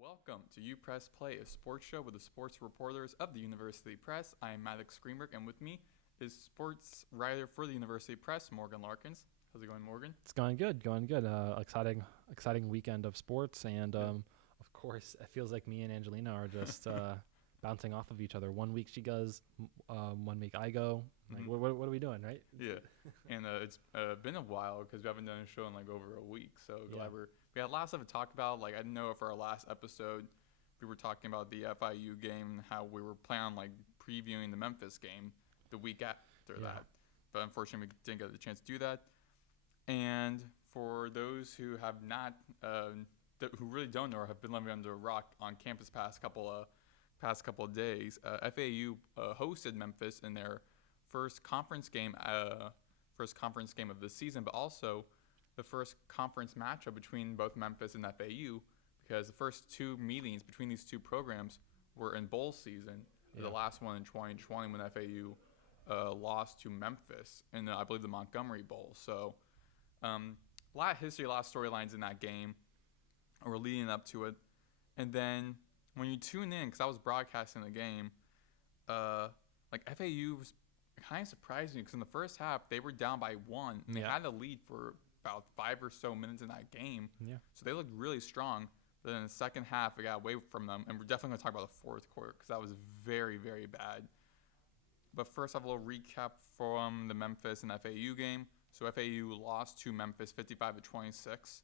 Welcome to UPress Play, a sports show with the sports reporters of the University Press. I am Maddox Greenberg, and with me is sports writer for the University Press, Morgan Larkins. How's it going, Morgan? It's going good. Exciting weekend of sports, and of course, it feels like me and Angelina are just bouncing off of each other. 1 week she goes, 1 week I go. Like, what are we doing, right? Yeah, and it's been a while because we haven't done a show in like over a week. So glad we had lots of to talk about. Like I didn't know if our last episode we were talking about the FIU game, how we were planning on like previewing the Memphis game the week after that, but unfortunately we didn't get the chance to do that. And for those who have not, who really don't know or have been living under a rock on campus past couple of days, FAU hosted Memphis in their first conference game of the season, but also the first conference matchup between both Memphis and FAU, because the first two meetings between these two programs were in bowl season. Yeah. The last one in 2020 when FAU lost to Memphis in, I believe, the Montgomery Bowl. So a lot of history, a lot of storylines in that game or leading up to it. And then when you tune in, because I was broadcasting the game, like FAU was kind of surprised me because in the first half they were down by 1. And they had a lead for about 5 or so minutes in that game. Yeah. So they looked really strong. But then in the second half, it got away from them. And we're definitely going to talk about the fourth quarter because that was very, very bad. But first, I have a little recap from the Memphis and FAU game. So FAU lost to Memphis 55-26.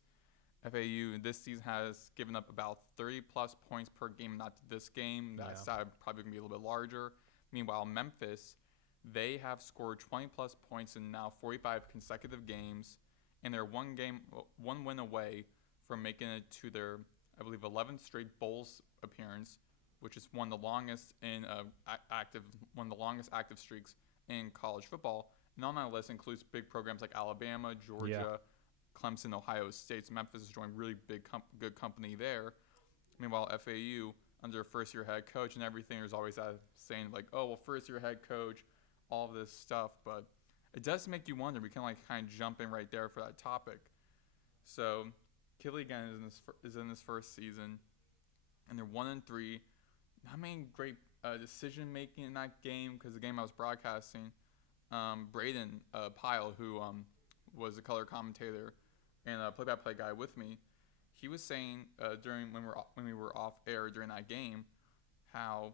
FAU this season has given up about 30-plus points per game. Not this game. That side probably going to be a little bit larger. Meanwhile, Memphis, they have scored 20-plus points in now 45 consecutive games. And they're one win away from making it to their, I believe, 11th straight Bowls appearance, which is one of the longest active streaks in college football. And on that list includes big programs like Alabama, Georgia, Clemson, Ohio State. So Memphis is joining really good company there. Meanwhile, FAU, under a first-year head coach and everything, there's always that saying like, oh, well, first-year head coach, all of this stuff. But it does make you wonder. We can like kind of jump in right there for that topic. So Killy again is in this first season, and they're 1-3. Not many great decision making in that game because the game I was broadcasting, Braden Pyle, who was a color commentator and a play-by-play guy with me, he was saying during when we were off air during that game how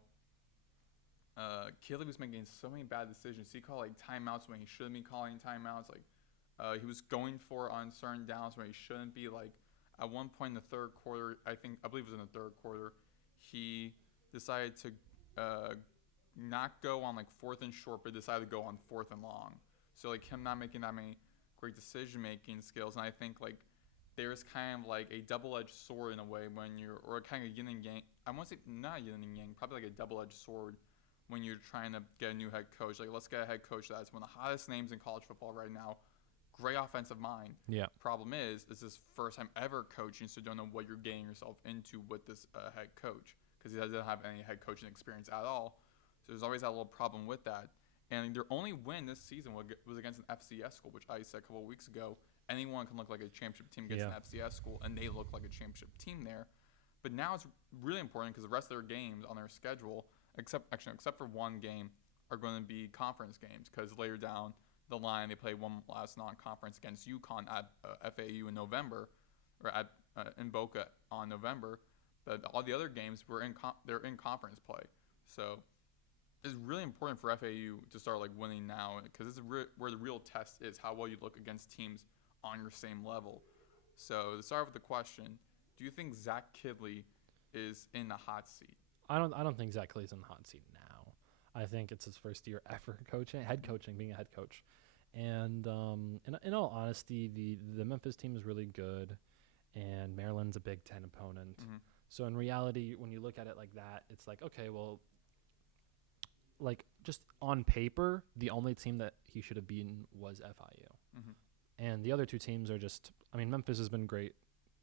Killy was making so many bad decisions. He called like timeouts when he shouldn't be calling timeouts. Like he was going for on certain downs when he shouldn't be. Like at one point in the third quarter, I believe it was in the third quarter, he decided to not go on like 4th and short, but decided to go on 4th and long. So like him not making that many great decision-making skills. And I think like there's kind of like a double-edged sword in a way when you're, or kind of yin and yang. I won't say not yin and yang, probably like a double-edged sword when you're trying to get a new head coach. Like let's get a head coach that's one of the hottest names in college football right now. Great offensive mind. Yeah. Problem is this first time ever coaching, so you don't know what you're getting yourself into with this head coach because he doesn't have any head coaching experience at all. So there's always that little problem with that. And their only win this season was against an FCS school, which I said a couple of weeks ago. Anyone can look like a championship team against an FCS school, and they look like a championship team there. But now it's really important because the rest of their games on their schedule, except for one game, are going to be conference games because later down the line they play one last non-conference against UConn at FAU in November, or in Boca on November. But all the other games they're in conference play. So it's really important for FAU to start like winning now because this is where the real test is how well you look against teams on your same level. So to start with the question, do you think Zach Kidley is in the hot seat? I don't think Zach Kidley's in the hot seat now. I think it's his first year ever being a head coach. And in all honesty, the Memphis team is really good, and Maryland's a Big Ten opponent. Mm-hmm. So in reality, when you look at it like that, it's like, okay, well, like just on paper, the only team that he should have beaten was FIU. Mm-hmm. And the other two teams are just, I mean, Memphis has been great.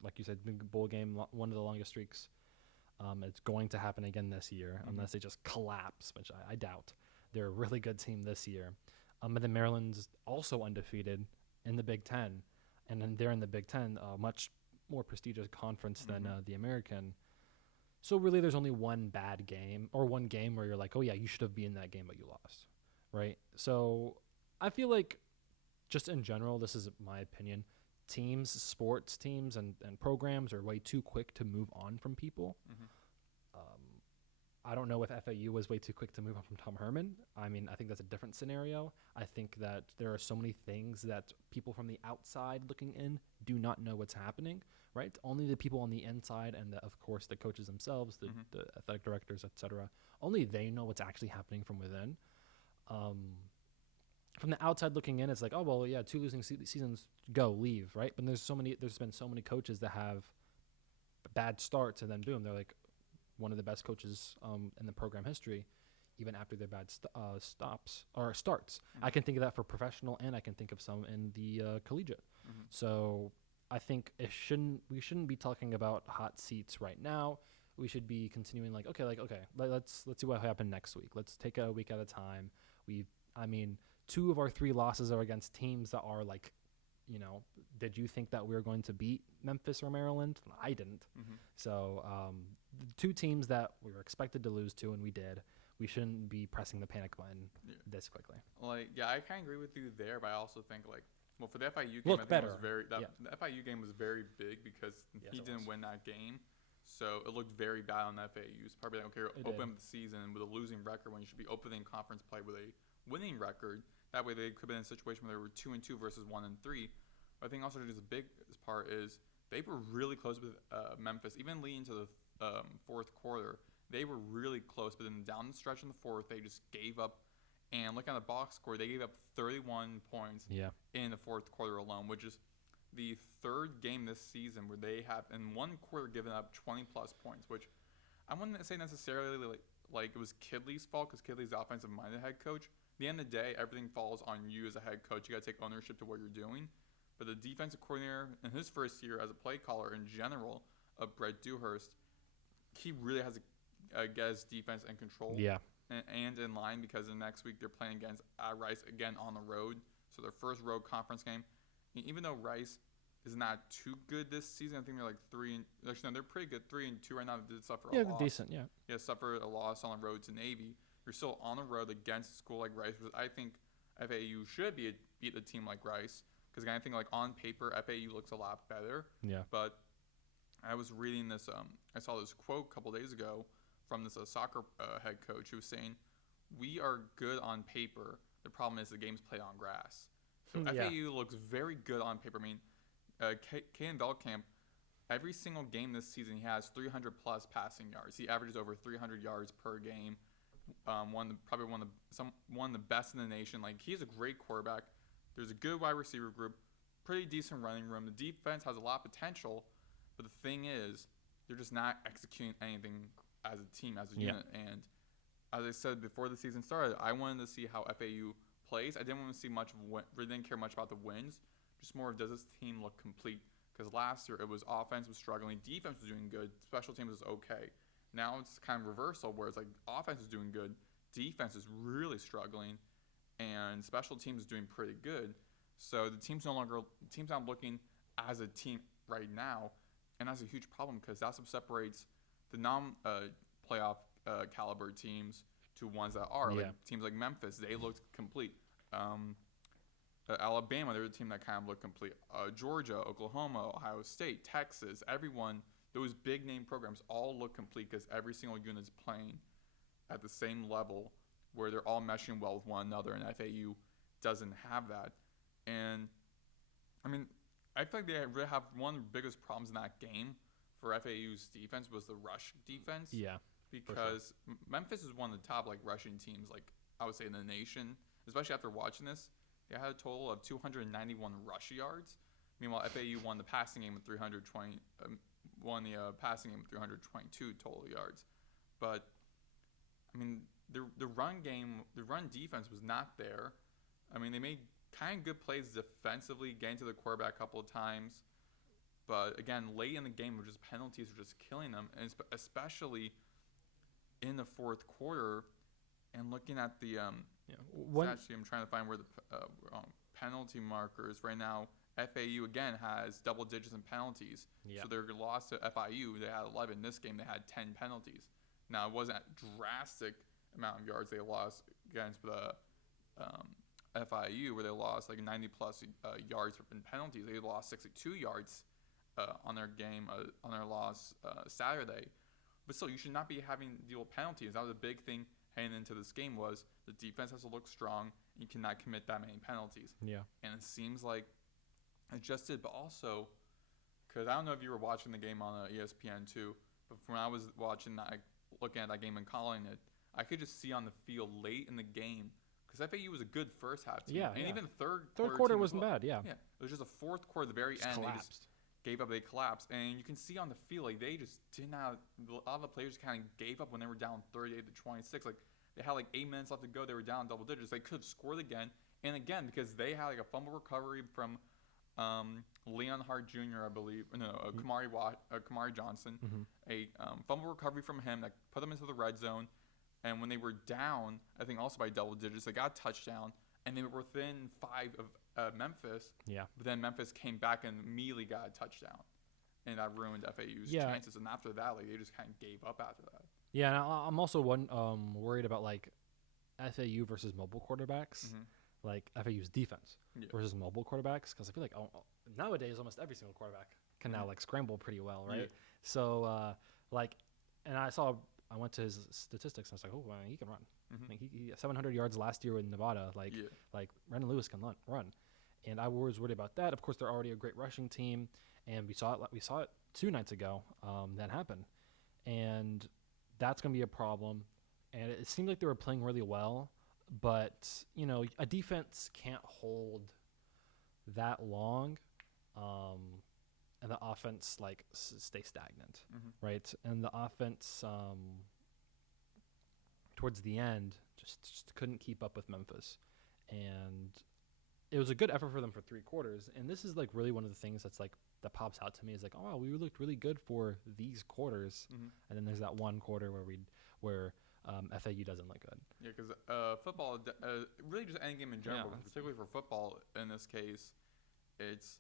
Like you said, big bowl game, one of the longest streaks. It's going to happen again this year, mm-hmm. unless they just collapse, which I doubt. They're a really good team this year. But then Maryland's also undefeated in the Big Ten. and then they're in the Big Ten, a much more prestigious conference than the American. So really, there's only one bad game or one game where you're like, oh yeah, you should have been in that game, but you lost, right? So I feel like, just in general, this is my opinion, sports teams and programs are way too quick to move on from people. I don't know if FAU was way too quick to move on from Tom Herman. I mean, I think that's a different scenario. I think that there are so many things that people from the outside looking in do not know what's happening, right? Only the people on the inside and, of course, the coaches themselves, the athletic directors, etc. Only they know what's actually happening from within. From the outside looking in, it's like, oh, well, yeah, 2 losing seasons, leave, right? But there's been so many coaches that have bad starts, and then boom, they're like one of the best coaches in the program history, even after their bad starts. I can think of that for professional, and I can think of some in the collegiate. So I think we shouldn't be talking about hot seats right now. We should be continuing let's see what happened next week. Let's take a week at a time. 2 of our 3 losses are against teams that are like, did you think that we were going to beat Memphis or Maryland? I didn't. So the 2 teams that we were expected to lose to, and we did, we shouldn't be pressing the panic button this quickly. I kind of agree with you there, but I also think for the FIU game, the FIU game was very big because he didn't win that game. So it looked very bad on FAU. It's probably open the season with a losing record when you should be opening conference play with a winning record. That way they could have been in a situation where they were 2-2 versus 1-3. But I think also just the big part is they were really close with Memphis. Even leading to the fourth quarter, they were really close. But then down the stretch in the fourth, they just gave up. And looking at the box score, they gave up 31 points in the fourth quarter alone, which is the 3rd game this season where they have in one quarter given up 20-plus points, which I wouldn't say necessarily like it was Kidley's fault because Kidley's the offensive-minded head coach. At the end of the day, everything falls on you as a head coach. You got to take ownership to what you're doing. But the defensive coordinator in his first year as a play caller in general of Brett Dewhurst, he really has to get his defense in control and in line because the next week they're playing against Rice again on the road. So their first road conference game. And even though Rice is not too good this season, I think they're like 3. Actually, no, they're pretty good, 3-2 right now. They did suffer a loss. Yeah, decent. Yeah, suffered a loss on the road to Navy. You're still on the road against a school like Rice, which I think FAU should beat a team like Rice. Because I think on paper, FAU looks a lot better. Yeah. But I was reading this. I saw this quote a couple days ago from this soccer head coach who was saying, "We are good on paper. The problem is the game's played on grass." So FAU looks very good on paper. I mean, Caden Veldkamp, every single game this season, he has 300-plus passing yards. He averages over 300 yards per game. One of the best in the nation. He's a great quarterback. There's a good wide receiver group, pretty decent running room. The defense has a lot of potential, but the thing is, they're just not executing anything as a team, as a unit. And as I said before the season started, I wanted to see how FAU plays. I didn't want to see really didn't care much about the wins. Just more of, does this team look complete? Because last year offense was struggling, defense was doing good, special teams was okay. Now it's kind of reversal, where it's offense is doing good, defense is really struggling, and special teams is doing pretty good. So the team's not looking as a team right now, and that's a huge problem because that's what separates the non-playoff caliber teams to ones that are. Teams like Memphis, they looked complete. Alabama, they're the team that kind of looked complete. Georgia, Oklahoma, Ohio State, Texas, everyone. Those big-name programs all look complete because every single unit's playing at the same level where they're all meshing well with one another, and FAU doesn't have that. And, I feel like they really have one of the biggest problems in that game for FAU's defense was the rush defense. Yeah, because Memphis is one of the top, rushing teams, I would say, in the nation, especially after watching this. They had a total of 291 rush yards. Meanwhile, FAU won the passing game with 322 total yards. But the run defense was not there. They made kind of good plays defensively, getting to the quarterback a couple of times. But again, late in the game, penalties were just killing them, and especially in the fourth quarter. And looking at the actually, I'm trying to find where the penalty markers right now. FAU again has double digits in penalties. Yeah. So their loss to FIU, they had 11. This game, they had 10 penalties. Now, it wasn't a drastic amount of yards they lost against the FIU, where they lost like 90-plus yards in penalties. They lost 62 yards on their game, on their loss Saturday. But still, you should not be having to deal with penalties. That was a big thing heading into this game, was the defense has to look strong. You cannot commit that many penalties. Yeah. And it seems like it just did, but also, because I don't know if you were watching the game on ESPN too, but when I was watching that, looking at that game and calling it, I could just see on the field late in the game, because FAU was a good first half team. Yeah, and yeah. even third quarter team wasn't well. bad, yeah. Yeah, it was just a fourth quarter, the very end, collapsed. they just gave up, they collapsed. And you can see on the field, like, they just didn't have, a lot of the players kind of gave up when they were down 38-26. Like, they had like 8 minutes left to go, they were down double digits. They could have scored again and again, because they had like a fumble recovery from Leon Hart Jr., I believe. No, Kamari Johnson. Mm-hmm. A fumble recovery from him that put them into the red zone. And when they were down, I think also by double digits, they got a touchdown. And they were within 5 of Memphis. Yeah. But then Memphis came back and immediately got a touchdown. And that ruined FAU's chances. And after that, like, they just kind of gave up after that. Yeah, and I'm also worried about, like, FAU versus mobile quarterbacks. Mm-hmm. Like FAU's defense versus mobile quarterbacks, because I feel like nowadays almost every single quarterback can now like scramble pretty well, right? Yeah. So and I went to his statistics and I was like, oh, man, he can run. Mm-hmm. Like he 700 yards last year in Nevada. Like Brandon Lewis can run, and I was worried about that. Of course, they're already a great rushing team, and we saw it 2 nights ago. That happened, and that's gonna be a problem. And it seemed like they were playing really well. But, you know, a defense can't hold that long and the offense, like, stay stagnant, right? And the offense, towards the end, just couldn't keep up with Memphis. And it was a good effort for them for 3 quarters. And this is, like, really one of the things that's, like, that pops out to me is, like, oh, wow, we looked really good for these quarters. Mm-hmm. And then there's that one quarter where FAU doesn't look good. Yeah, because football, really just any game in general, particularly for football in this case, it's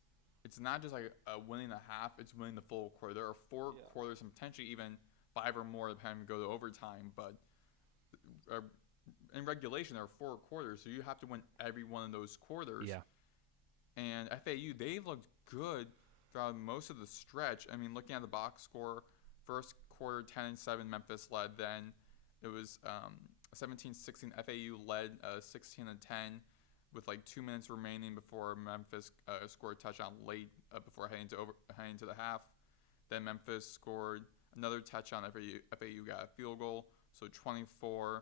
not just like winning a half, it's winning the full quarter. There are 4 quarters and potentially even 5 or more depending on go to overtime. But in regulation, there are 4 quarters, so you have to win every one of those quarters. Yeah. And FAU, they looked good throughout most of the stretch. I mean, looking at the box score, first quarter 10-7, Memphis led. Then it was 17-16. FAU led 16-10 with like 2 minutes remaining before Memphis scored a touchdown late before heading to the half. Then Memphis scored another touchdown. FAU got a field goal, so 24-19.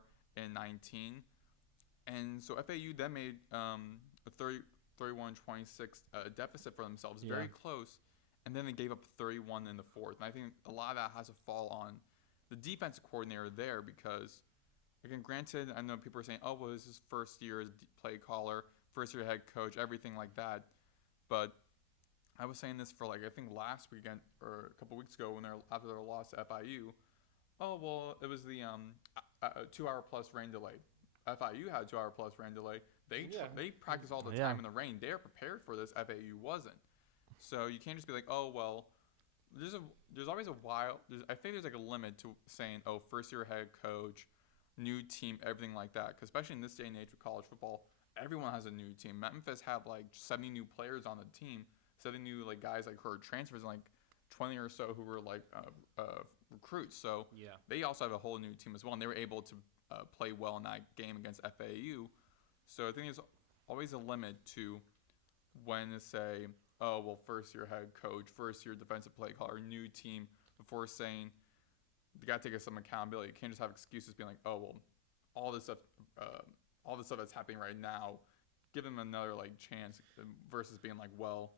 And so FAU then made a 31-26 deficit for themselves, very close. And then they gave up 31 in the fourth. And I think a lot of that has to fall on the defensive coordinator there because, again, granted, I know people are saying, oh, well, this is first year as play caller, first year head coach, everything like that. But I was saying this for, like, I think last weekend or a couple weeks ago after their loss to FIU. Oh, well, it was the 2-hour-plus rain delay. FIU had a 2-hour-plus rain delay. They practice all the time in the rain. They're prepared for this. FAU wasn't. So you can't just be like, oh, well, there's always a while. I think there's like a limit to saying, oh, first-year head coach, new team, everything like that. Because especially in this day and age of college football, everyone has a new team. Memphis had like 70 new players on the team, 70 new like guys like who are transfers, and like 20 or so who were like recruits. So they also have a whole new team as well, and they were able to play well in that game against FAU. So I think there's always a limit to when to say, oh, well, first-year head coach, first-year defensive play caller, new team, before saying you got to take some accountability. You can't just have excuses being like, oh, well, all this stuff that's happening right now, give them another like chance versus being like, well,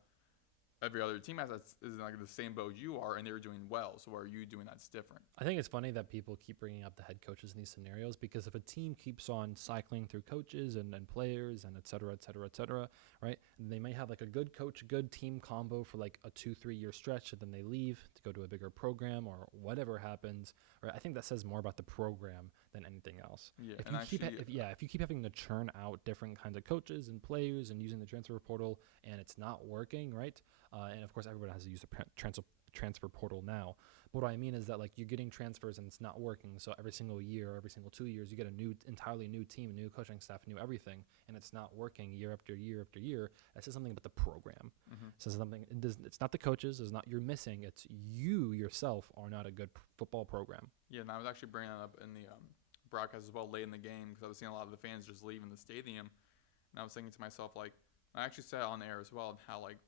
every other team has is in like the same boat you are, and they're doing well. So what are you doing that's different? I think it's funny that people keep bringing up the head coaches in these scenarios, because if a team keeps on cycling through coaches and players and et cetera, right? And they may have like a good coach, good team combo for like a 2-3 year stretch, and then they leave to go to a bigger program or whatever happens. Right? I think that says more about the program than anything else. Yeah, If you keep having to churn out different kinds of coaches and players and using the transfer portal and it's not working, right? And of course, everybody has to use the transfer portal now. But what I mean is that like you're getting transfers and it's not working. So every single year, every single 2 years, you get a entirely new team, new coaching staff, new everything, and it's not working year after year after year. That says something about the program. It says something. It's not the coaches. It's not you're missing. It's you yourself are not a good football program. Yeah, and I was actually bringing that up in the broadcast as well late in the game, because I was seeing a lot of the fans just leaving the stadium, and I was thinking to myself, like, I actually said it on air as well, how like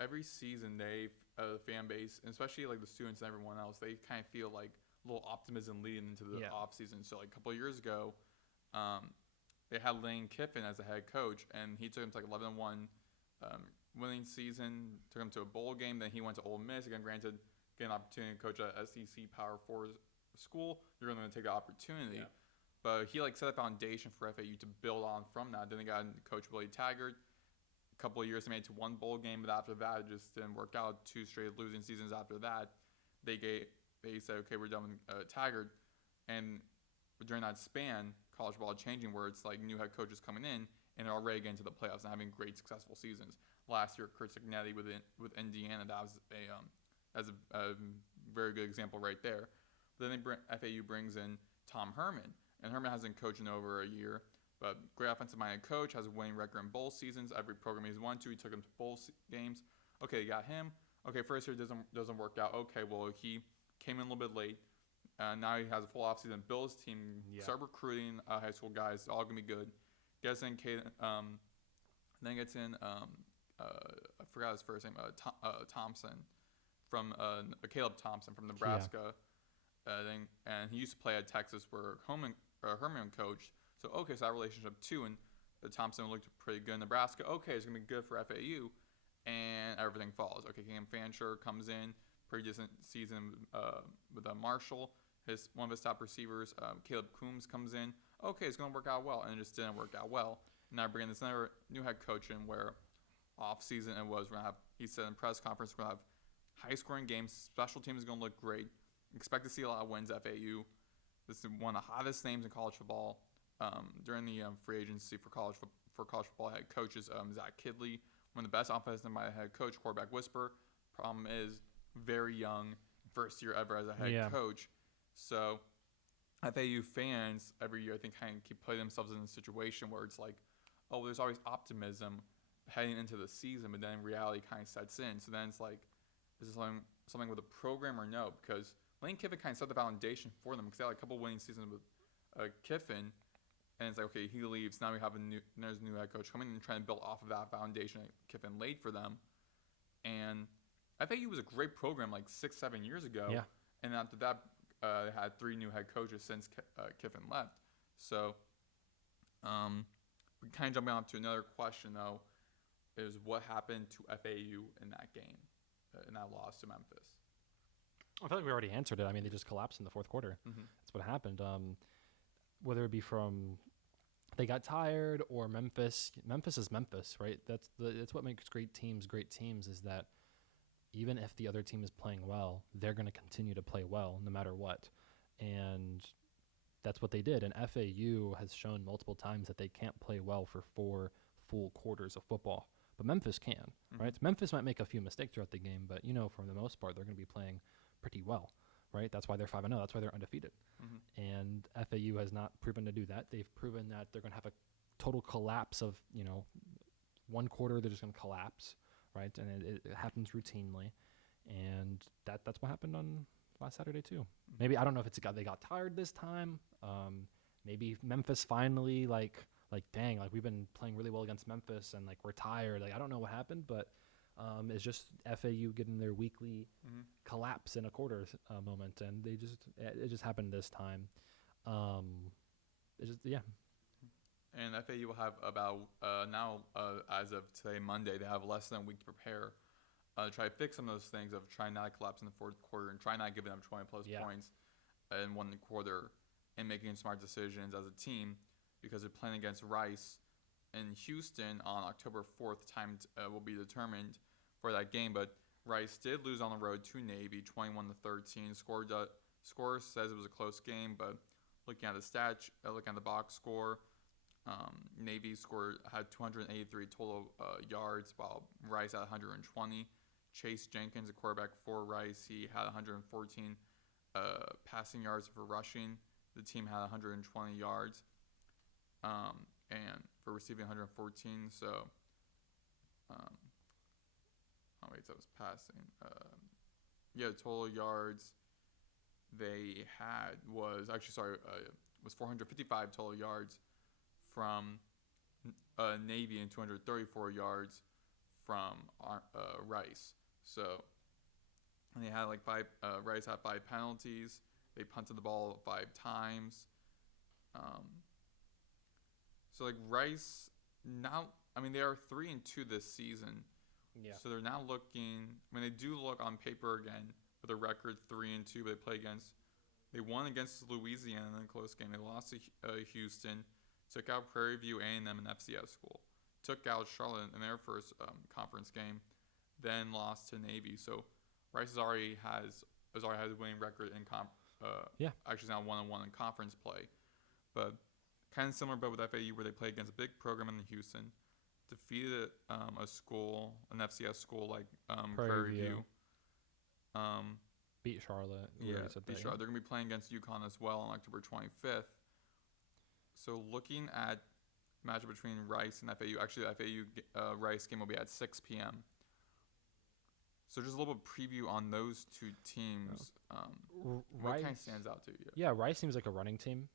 every season the fan base, and especially like the students and everyone else, they kind of feel like a little optimism leading into the off season. So like a couple of years ago, they had Lane Kiffin as the head coach, and he took him to like 11-1 winning season, took him to a bowl game. Then he went to Ole Miss again. Granted, get an opportunity to coach a SEC Power 4 school, you're going to take the opportunity. Yeah. But he like set a foundation for FAU to build on from that. Then they got Coach Willie Taggart. A couple of years they made it to one bowl game, but after that it just didn't work out. 2 straight losing seasons after that. They said, okay, we're done with Taggart. And during that span, college ball changing, where it's like new head coaches coming in and they're already getting to the playoffs and having great successful seasons. Last year, Kurt Signetti with Indiana, that was a very good example right there. Then FAU brings in Tom Herman, and Herman hasn't coached in over a year, but great offensive-minded coach, has a winning record in bowl seasons. Every program he's won to, he took him to bowl games. Okay, you got him. Okay, first year doesn't work out. Okay, well, he came in a little bit late. Now he has a full offseason, build his team, start recruiting high school guys. It's all going to be good. Gets in then gets in, I forgot his first name, Thompson, from Caleb Thompson from Nebraska. And he used to play at Texas where Herman coached. So, okay, so that relationship too. And Thompson looked pretty good in Nebraska. Okay, it's going to be good for FAU. And everything falls. Okay, Cam Fancher comes in, pretty decent season with Marshall. One of his top receivers, Caleb Coombs, comes in. Okay, it's going to work out well. And it just didn't work out well. Now bringing this another new head coach in where off-season it was. We're going to have, he said in press conference, we're going to have high-scoring games. Special teams is going to look great. Expect to see a lot of wins at FAU. This is one of the hottest names in college football during the free agency for college football head coaches. Zach Kidley, one of the best offensive-minded head coach, quarterback whisperer. Problem is, very young, first year ever as a head coach. So FAU fans every year, I think, kind of keep putting themselves in a situation where it's like, oh, there's always optimism heading into the season, but then reality kind of sets in. So then it's like, is this something with a program or no? Because Lane Kiffin kind of set the foundation for them, because they had a couple winning seasons with Kiffin, and it's like, okay, he leaves. Now we have there's a new head coach coming in and trying to build off of that foundation that Kiffin laid for them. And FAU was a great program like 6-7 years ago. Yeah. And after that, they had 3 new head coaches since Kiffin left. So we kind of jumping on to another question, though, is what happened to FAU in that game, in that loss to Memphis? I feel like we already answered it. I mean, they just collapsed in the fourth quarter. Mm-hmm. That's what happened. Whether it be from they got tired or Memphis. Memphis is Memphis, right? That's what makes great teams is that even if the other team is playing well, they're going to continue to play well no matter what. And that's what they did. And FAU has shown multiple times that they can't play well for 4 full quarters of football. But Memphis can, right? Memphis might make a few mistakes throughout the game, but, for the most part, they're going to be playing pretty well, right? That's why they're 5-0. That's why they're undefeated. And FAU has not proven to do that. They've proven that they're going to have a total collapse of, one quarter they're just going to collapse, right? And it happens routinely. And that's what happened on last Saturday too. Maybe, I don't know if they got tired this time. Maybe Memphis finally, dang, we've been playing really well against Memphis and we're tired. I don't know what happened, but it's just FAU getting their weekly collapse in a quarter moment, and it just happened this time. And FAU will have about now as of today, Monday, they have less than a week to prepare. Try to fix some of those things of trying not to collapse in the fourth quarter and try not giving them 20 plus points in one quarter and making smart decisions as a team because they're playing against Rice in Houston on October 4th. Time will be determined for that game, but Rice did lose on the road to Navy, 21-13. Score says it was a close game, but looking at the stats, looking at the box score, Navy had 283 total yards, while Rice had 120. Chase Jenkins, a quarterback for Rice, he had 114 passing yards for rushing. The team had 120 yards, and for receiving 114. So, that was passing. Total yards they had was 455 total yards from Navy and 234 yards from Rice. So, and they had Rice had 5 penalties. They punted the ball 5 times. Rice now, they are 3-2 this season. Yeah. So they're now looking. They do look on paper again with a record 3-2. But they won against Louisiana in a close game. They lost to Houston. Took out Prairie View A&M and FCS school. Took out Charlotte in their first conference game. Then lost to Navy. So Rice already has a winning record in actually now 1-1 in conference play. But kind of similar, but with FAU where they play against a big program in Houston. Defeated a school, an FCS school like Prairie View. Beat Charlotte. Beat Charlotte. They're going to be playing against UConn as well on October 25th. So looking at matchup between Rice and FAU, actually the FAU Rice game will be at 6 p.m. So just a little bit of preview on those two teams. What kind of stands out to you? Yeah, Rice seems like a running team.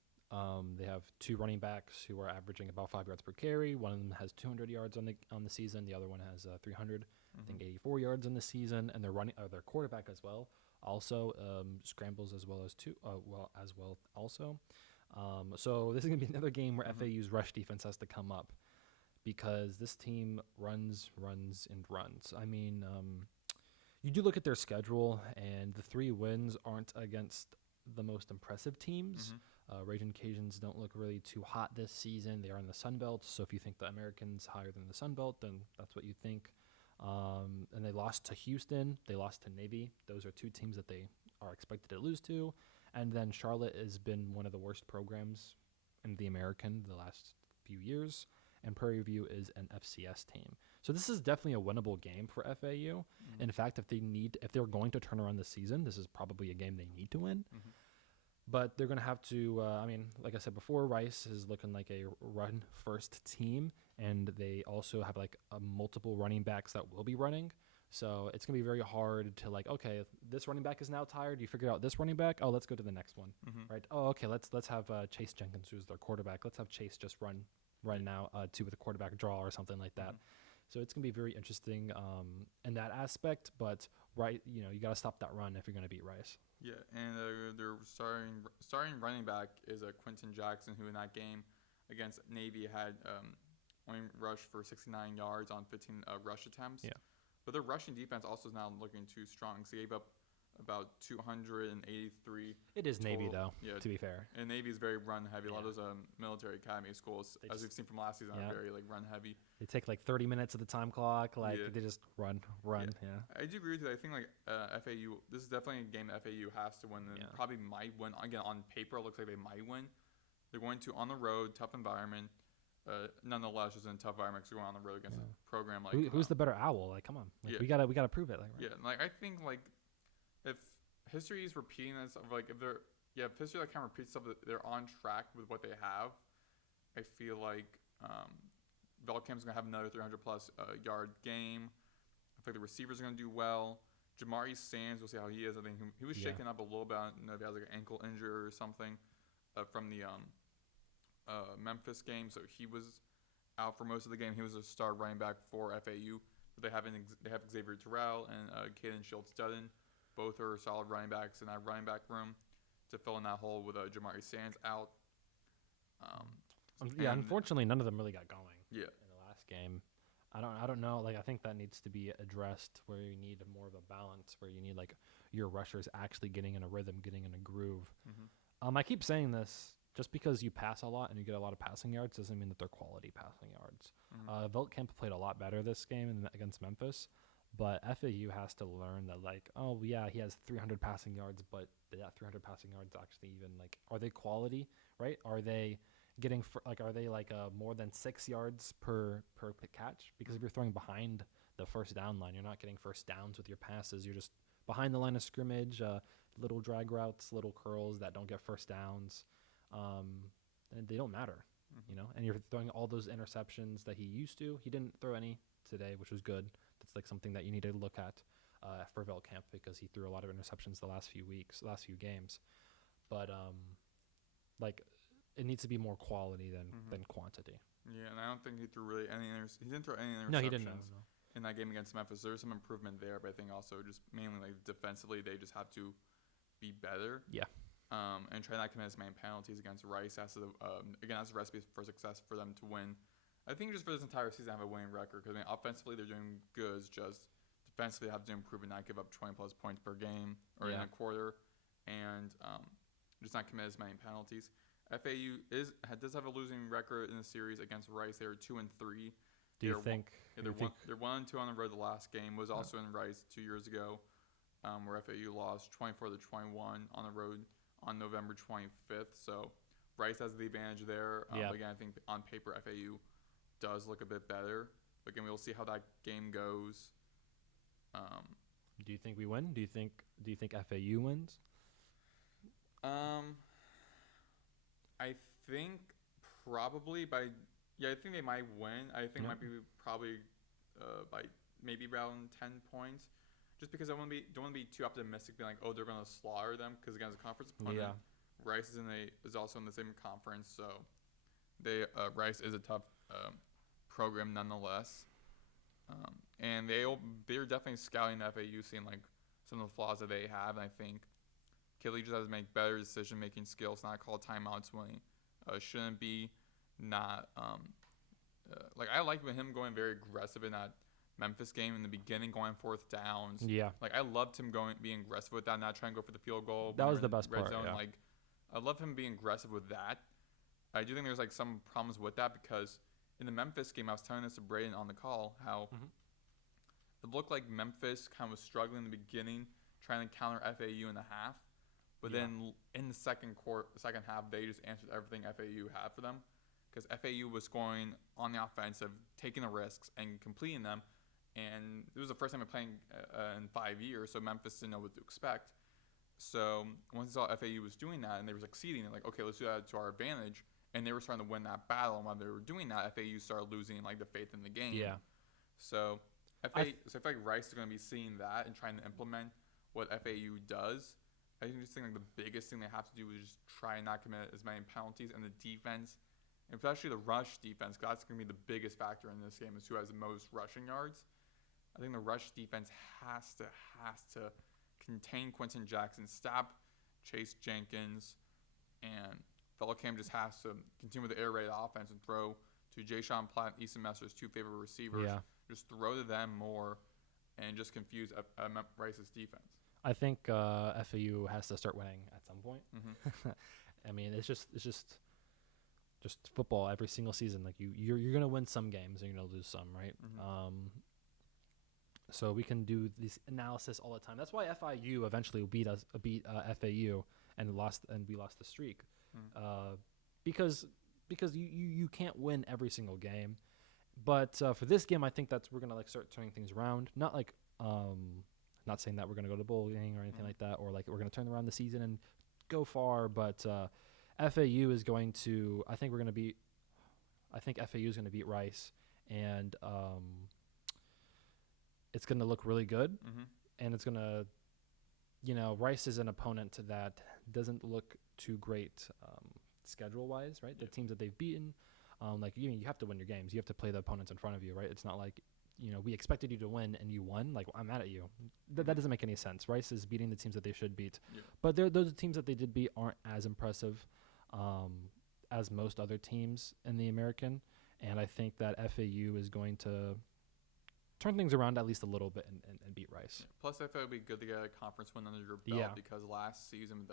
They have 2 running backs who are averaging about 5 yards per carry. One of them has 200 yards on the season. The other one has 300, I think 84 yards in the season. And they're running their quarterback as well. Also scrambles as well also. So this is gonna be another game where FAU's rush defense has to come up because this team runs. You do look at their schedule, and the 3 wins aren't against the most impressive teams. Raton Cajuns don't look really too hot this season. They are in the Sun Belt, so if you think the Americans higher than the Sun Belt, then that's what you think. And they lost to Houston. They lost to Navy. Those are 2 teams that they are expected to lose to. And then Charlotte has been one of the worst programs in the American the last few years. And Prairie View is an FCS team. So this is definitely a winnable game for FAU. In fact, if they're going to turn around the season, this is probably a game they need to win. But they're going to have to, like I said before, Rice is looking like a run-first team, and they also have multiple running backs that will be running. So it's going to be very hard to okay, this running back is now tired. You figured out this running back. Oh, let's go to the next one, right? Oh, okay, let's have Chase Jenkins, who's their quarterback. Let's have Chase just run now with a quarterback draw or something like that. So it's going to be very interesting in that aspect. But you got to stop that run if you're going to beat Rice. Yeah, and their starting running back is Quentin Jackson, who in that game against Navy had only rushed for 69 yards on 15 rush attempts. Yeah. But their rushing defense also is now looking too strong. So they gave up about 283. It is total. Navy, though, yeah, to be fair. And Navy is very run-heavy. A lot of those military academy schools, as we've seen from last season, are very run-heavy. They take 30 minutes of the time clock. They just run. Yeah. I do agree with you. I think FAU, this is definitely a game that FAU has to win and probably might win. Again, on paper, it looks like they might win. They're going to, on the road, tough environment. Nonetheless, just in a tough environment, because we're going on the road against a program like who's the better owl? Come on, we gotta prove it. I think if history is repeating this, if history kind of repeats stuff, that they're on track with what they have. I feel like Velcamp's gonna have another 300 plus yard game. I feel like the receivers are gonna do well. Jamari Sands, we'll see how he is. I think he was shaken up a little bit. I don't know if he has an ankle injury or something from the Memphis game, so he was out for most of the game. He was a star running back for FAU. But they have Xavier Terrell and Caden Schultz-Dutton. Both are solid running backs in that running back room to fill in that hole with Jamari Sands out. Yeah, unfortunately, none of them really got going. Yeah. In the last game, I don't know. Like, I think that needs to be addressed, where you need more of a balance, where you need like your rushers actually getting in a rhythm, getting in a groove. Mm-hmm. I keep saying this. Just because you pass a lot and you get a lot of passing yards doesn't mean that they're quality passing yards. Mm-hmm. Veltkamp played a lot better this game against Memphis, but FAU has to learn that, like, oh yeah, he has 300 passing yards, but that 300 passing yards actually even, like, are they quality, right? Are they getting are they more than 6 yards per catch? Because if you're throwing behind the first down line, you're not getting first downs with your passes. You're just behind the line of scrimmage, little drag routes, little curls that don't get first downs. And they don't matter, and you're throwing all those interceptions that he used to. He didn't throw any today, which was good. That's like something that you need to look at for Veltkamp, because he threw a lot of interceptions the last few games. But it needs to be more quality than quantity. Yeah, and I don't think he threw really any. He didn't throw any interceptions. No, he didn't. No. In that game against Memphis, there's some improvement there, but I think also just mainly like defensively, they just have to be better. Yeah. And try not to commit as many penalties against Rice as again, as a recipe for success for them to win. I think just for this entire season, have a winning record, because offensively they're doing good. It's just defensively they have to improve and not give up 20 plus points per game or in a quarter, and just not commit as many penalties. FAU does have a losing record in the series against Rice. They were 2-3. They're 1-2 on the road. The last game was also in Rice 2 years ago, where FAU lost 24-21 on the road on November 25th. So Rice has the advantage there. Again, I think on paper FAU does look a bit better. But again, we'll see how that game goes. Do you think we win? Do you think FAU wins? I think probably I think they might win. I think it might be probably by maybe around 10 points. Just because I don't want to be too optimistic, being like, oh, they're going to slaughter them, because against a conference opponent, Rice is also in the same conference, so Rice is a tough program nonetheless, and they're definitely scouting the FAU, seeing like some of the flaws that they have, and I think Kelly just has to make better decision-making skills, not call timeouts when he shouldn't be, not I like him going very aggressive in that Memphis game in the beginning, going fourth downs. Yeah. I loved him being aggressive with that, not trying to go for the field goal. That was the best part, zone. yeah. I love him being aggressive with that. I do think there's some problems with that, because in the Memphis game, I was telling this to Braden on the call, how it looked like Memphis kind of was struggling in the beginning, trying to counter FAU in the half. But then in the second half, they just answered everything FAU had for them, because FAU was going on the offensive, taking the risks and completing them. And it was the first time they're playing in 5 years, so Memphis didn't know what to expect. So once they saw FAU was doing that and they were succeeding, they're like, okay, let's do that to our advantage. And they were starting to win that battle. And while they were doing that, FAU started losing the faith in the game. Yeah. So I feel like Rice is going to be seeing that and trying to implement what FAU does. I think the biggest thing they have to do is just try and not commit as many penalties, and the defense, and especially the rush defense, because that's going to be the biggest factor in this game, is who has the most rushing yards. I think the rush defense has to contain Quentin Jackson, stop Chase Jenkins, and Veltkamp just has to continue with the air raid offense and throw to Jay-Sean Platt and Easton Messer's two favorite receivers. Yeah. Just throw to them more and just confuse Rice's defense. I think FAU has to start winning at some point. Mm-hmm. I mean, it's just football every single season. Like you're gonna win some games and you're gonna lose some, right? Mm-hmm. So we can do this analysis all the time. That's why FIU eventually beat FAU and we lost the streak, because you can't win every single game. But for this game, I think we're gonna start turning things around. Not saying that we're gonna go to bowling or anything like that, or we're gonna turn around the season and go far. But FAU is going to. I think FAU is going to beat Rice, and it's going to look really good. Mm-hmm. And it's going to, Rice is an opponent that doesn't look too great schedule-wise, right? The teams that they've beaten, you have to win your games. You have to play the opponents in front of you, right? It's not like, we expected you to win and you won. I'm mad at you. That doesn't make any sense. Rice is beating the teams that they should beat. Yeah. But those teams that they did beat aren't as impressive as most other teams in the American, and I think that FAU is going to turn things around at least a little bit and beat Rice. Yeah. Plus, I thought it would be good to get a conference win under your belt because last season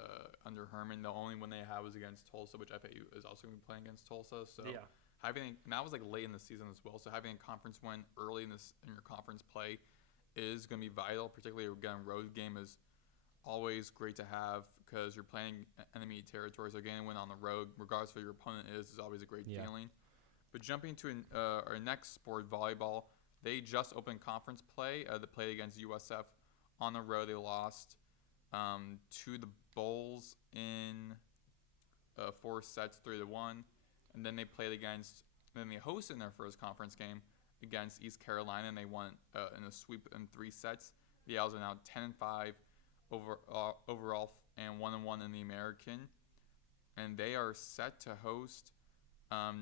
under Herman, the only win they had was against Tulsa, which FAU is also going to be playing against Tulsa. So and that was like late in the season as well. So having a conference win early in your conference play is going to be vital. Particularly again, road game is always great to have because you're playing enemy territory. So getting a win on the road, regardless of who your opponent is always a great feeling. But jumping to our next sport, volleyball. They just opened conference play. They played against USF on the road. They lost to the Bulls in 4 sets, 3-1. And then they played then they hosted their first conference game against East Carolina, and they won in a sweep in 3 sets. The Owls are now 10-5 overall and 1-1 in the American. And they are set to host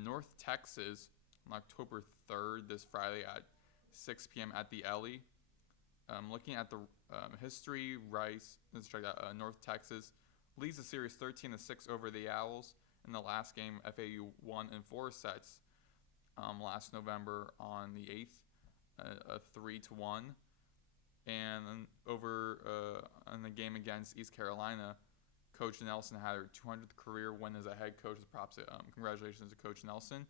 North Texas on October 3rd, this Friday at 6 p.m. at the Ellie. Looking at the history, North Texas leads the series 13-6 over the Owls. In the last game, FAU won in 4 sets last November on the 8th, 3-1. And then over in the game against East Carolina, Coach Nelson had her 200th career win as a head coach. Congratulations to Coach Nelson.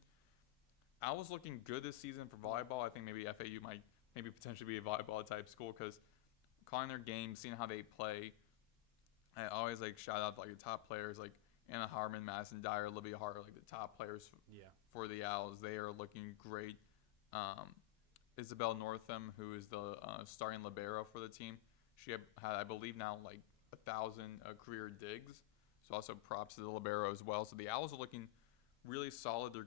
Owls looking good this season for volleyball. I think maybe FAU might potentially be a volleyball type school because calling their games, seeing how they play, I always shout out the top players like Anna Harmon, Madison Dyer, Olivia Hart, the top players for the Owls. They are looking great. Isabel Northam, who is the starting libero for the team, she had I believe now 1,000 career digs. So also props to the libero as well. So the Owls are looking really solid. They're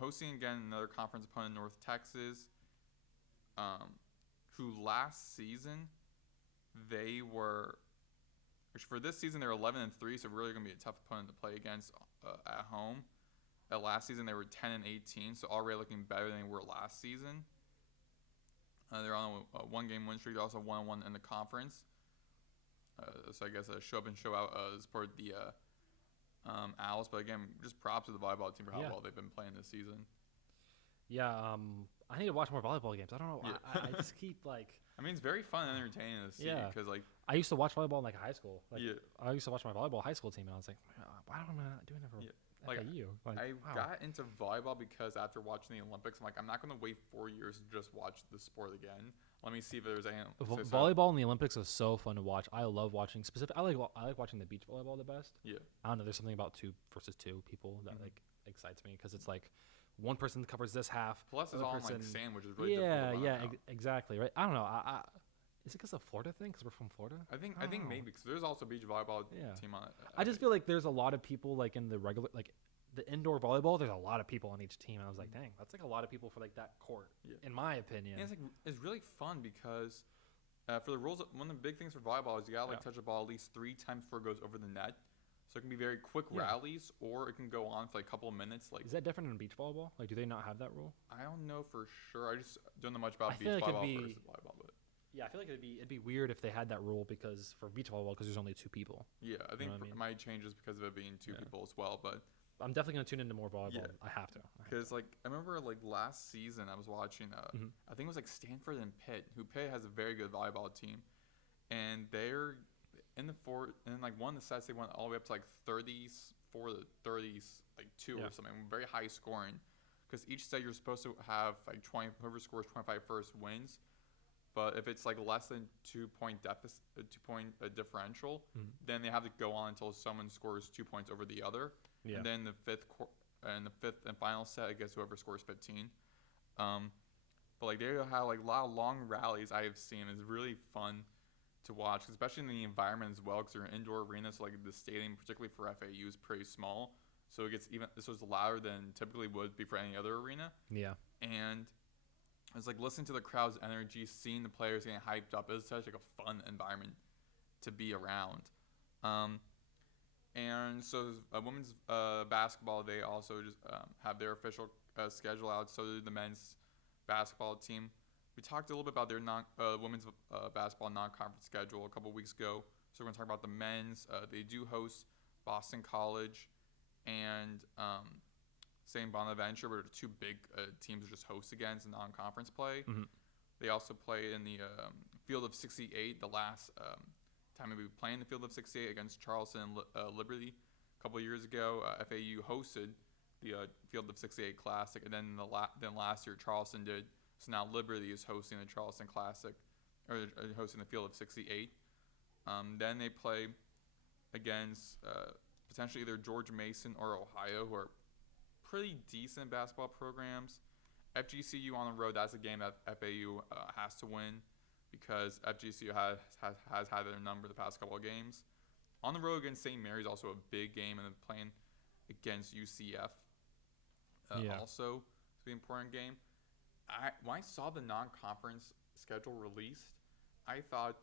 hosting again another conference opponent, North Texas, who last season for this season they're 11-3, so really going to be a tough opponent to play against at home. Last season they were 10-18, so already looking better than they were last season. They're on a 1-game win streak. They're also 1-1 in the conference. So I guess a show up and show out is part of the Owls, but again, just props to the volleyball team for how well they've been playing this season. Yeah, I need to watch more volleyball games. I don't know. Yeah. I just keep it's very fun and entertaining to see because I used to watch volleyball in high school. I used to watch my volleyball high school team, and I was like, why am I not doing it for FAU? I got into volleyball because after watching the Olympics, I'm not going to wait 4 years to just watch the sport again. Let me see if there's any. Volleyball in the Olympics is so fun to watch. I love watching I like watching the beach volleyball the best. Yeah. I don't know. There's something about 2 versus 2 people that excites me because it's one person covers this half. Plus, it's all sandwiches. Really difficult exactly. Right. I don't know. Is it because of Florida thing? Because we're from Florida? I think maybe because there's also a beach volleyball team on it. I just feel like there's a lot of people in the regular the indoor volleyball. There's a lot of people on each team. I was like, dang, that's a lot of people for that court. Yeah. In my opinion, and it's really fun because for the rules, one of the big things for volleyball is you gotta touch the ball at least 3 times before it goes over the net. So it can be very quick rallies, or it can go on for a couple of minutes. Is that different in beach volleyball? Do they not have that rule? I don't know for sure. I just don't know much about beach volleyball versus volleyball. But yeah, I feel like it'd be weird if they had that rule because for beach volleyball there's only 2 people. Yeah, I think it might change just because of it being 2 people as well. But I'm definitely gonna tune into more volleyball. Yeah. I have to. Because I remember last season I was watching. I think it was Stanford and Pitt, who Pitt has a very good volleyball team, and they're in the one of the sets they went all the way up to 34 to 2 or something, very high scoring. Because each set you're supposed to have 20. Whoever scores 25 first wins. But if it's less than 2-point deficit, 2-point differential, then they have to go on until someone scores 2 points over the other. Yeah. And then the fifth and final set, I guess whoever scores 15. But they have a lot of long rallies I have seen. It's really fun to watch, especially in the environment as well, because they're an indoor arena. So the stadium, particularly for FAU, is pretty small. So it gets this was louder than typically would be for any other arena. Yeah. And it's listening to the crowd's energy, seeing the players getting hyped up. It's such a fun environment to be around. And so women's basketball, they also just have their official schedule out. So did the men's basketball team. We talked a little bit about their women's basketball non-conference schedule a couple weeks ago. So we're going to talk about the men's. They do host Boston College and St. Bonaventure, were two big teams to just host against in non-conference play. Mm-hmm. They also play in the Field of 68, the last time we played in the Field of 68 against Charleston and Liberty a couple of years ago. FAU hosted the Field of 68 Classic, and then then last year Charleston did. So now Liberty is hosting the Charleston Classic, or hosting the Field of 68. Then they play against potentially either George Mason or Ohio, who are pretty decent basketball programs. FGCU on the road, that's a game that FAU has to win because FGCU has had their number the past couple of games. On the road against St. Mary's, also a big game, and then playing against UCF also to be an important game. When I saw the non-conference schedule released, I thought,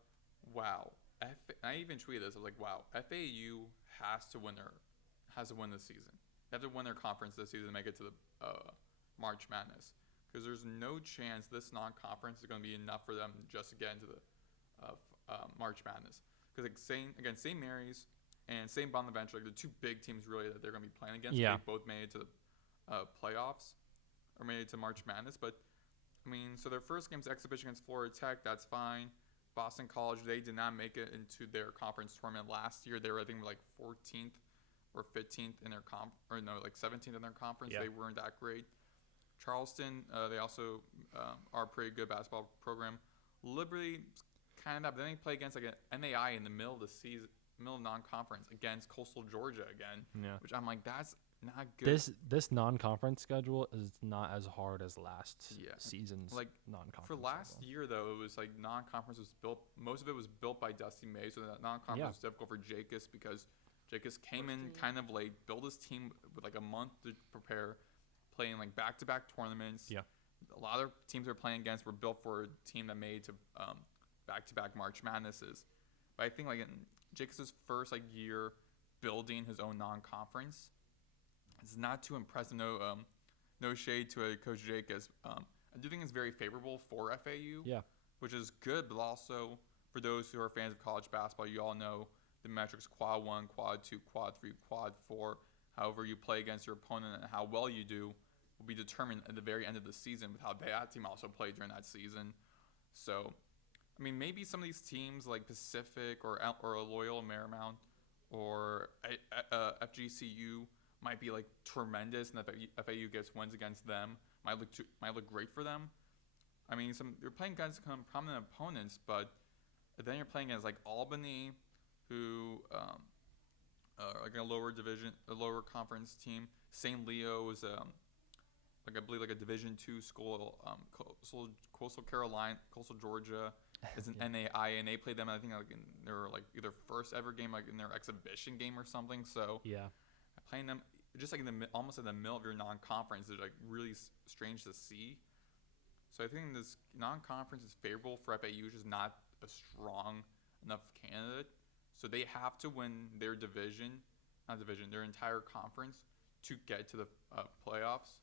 wow. I even tweeted this. I was like, wow, FAU has to win this season. They have to win their conference this season to make it to the March Madness, because there's no chance this non-conference is going to be enough for them just to get into the March Madness. Because St. Mary's and St. Bonaventure, the two big teams really that they're going to be playing against, they both made it to the playoffs or made it to March Madness. But I mean, so their first game's exhibition against Florida Tech, that's fine. Boston College, they did not make it into their conference tournament last year. They were, I think, like 14th or 15th in their 17th in their conference. They weren't that great. Charleston, they also are a pretty good basketball program. Liberty, kind of, then they play against like an NAI in the middle of the season, middle of non-conference against Coastal Georgia again. Yeah. Which I'm like, that's not good. This non-conference schedule is not as hard as last season's non-conference. For last year though, it was like non-conference was built. Most of it was built by Dusty May, so that non-conference was difficult for Jacobs because Jacobs came in kind of late, built his team with like a month to prepare, playing like back-to-back tournaments. Yeah. A lot of teams they're playing against were built for a team that made to back-to-back March Madnesses. But I think like in Jacobs' first like year building his own non-conference, it's not too impressive. No shade to Coach Jacobs. I do think it's very favorable for FAU. Yeah. Which is good, but also for those who are fans of college basketball, you all know the metrics quad 1, quad 2, quad 3, quad 4. However you play against your opponent and how well you do will be determined at the very end of the season with how that team also played during that season. So, I mean, maybe some of these teams like Pacific or Loyola Marymount or FGCU might be like tremendous, and if FAU gets wins against them, might look great for them. I mean, you're playing against some prominent opponents, but then you're playing against like Albany, who like a lower conference team. St. Leo is I believe like a Division II school. Coastal Georgia is an NAI, and they played them. I think like in their like either first ever game, like in their exhibition game or something. So playing them just like almost in the middle of your non-conference is like really strange to see. So I think this non-conference is favorable for FAU, which is not a strong enough candidate. So they have to win their their entire conference to get to the playoffs.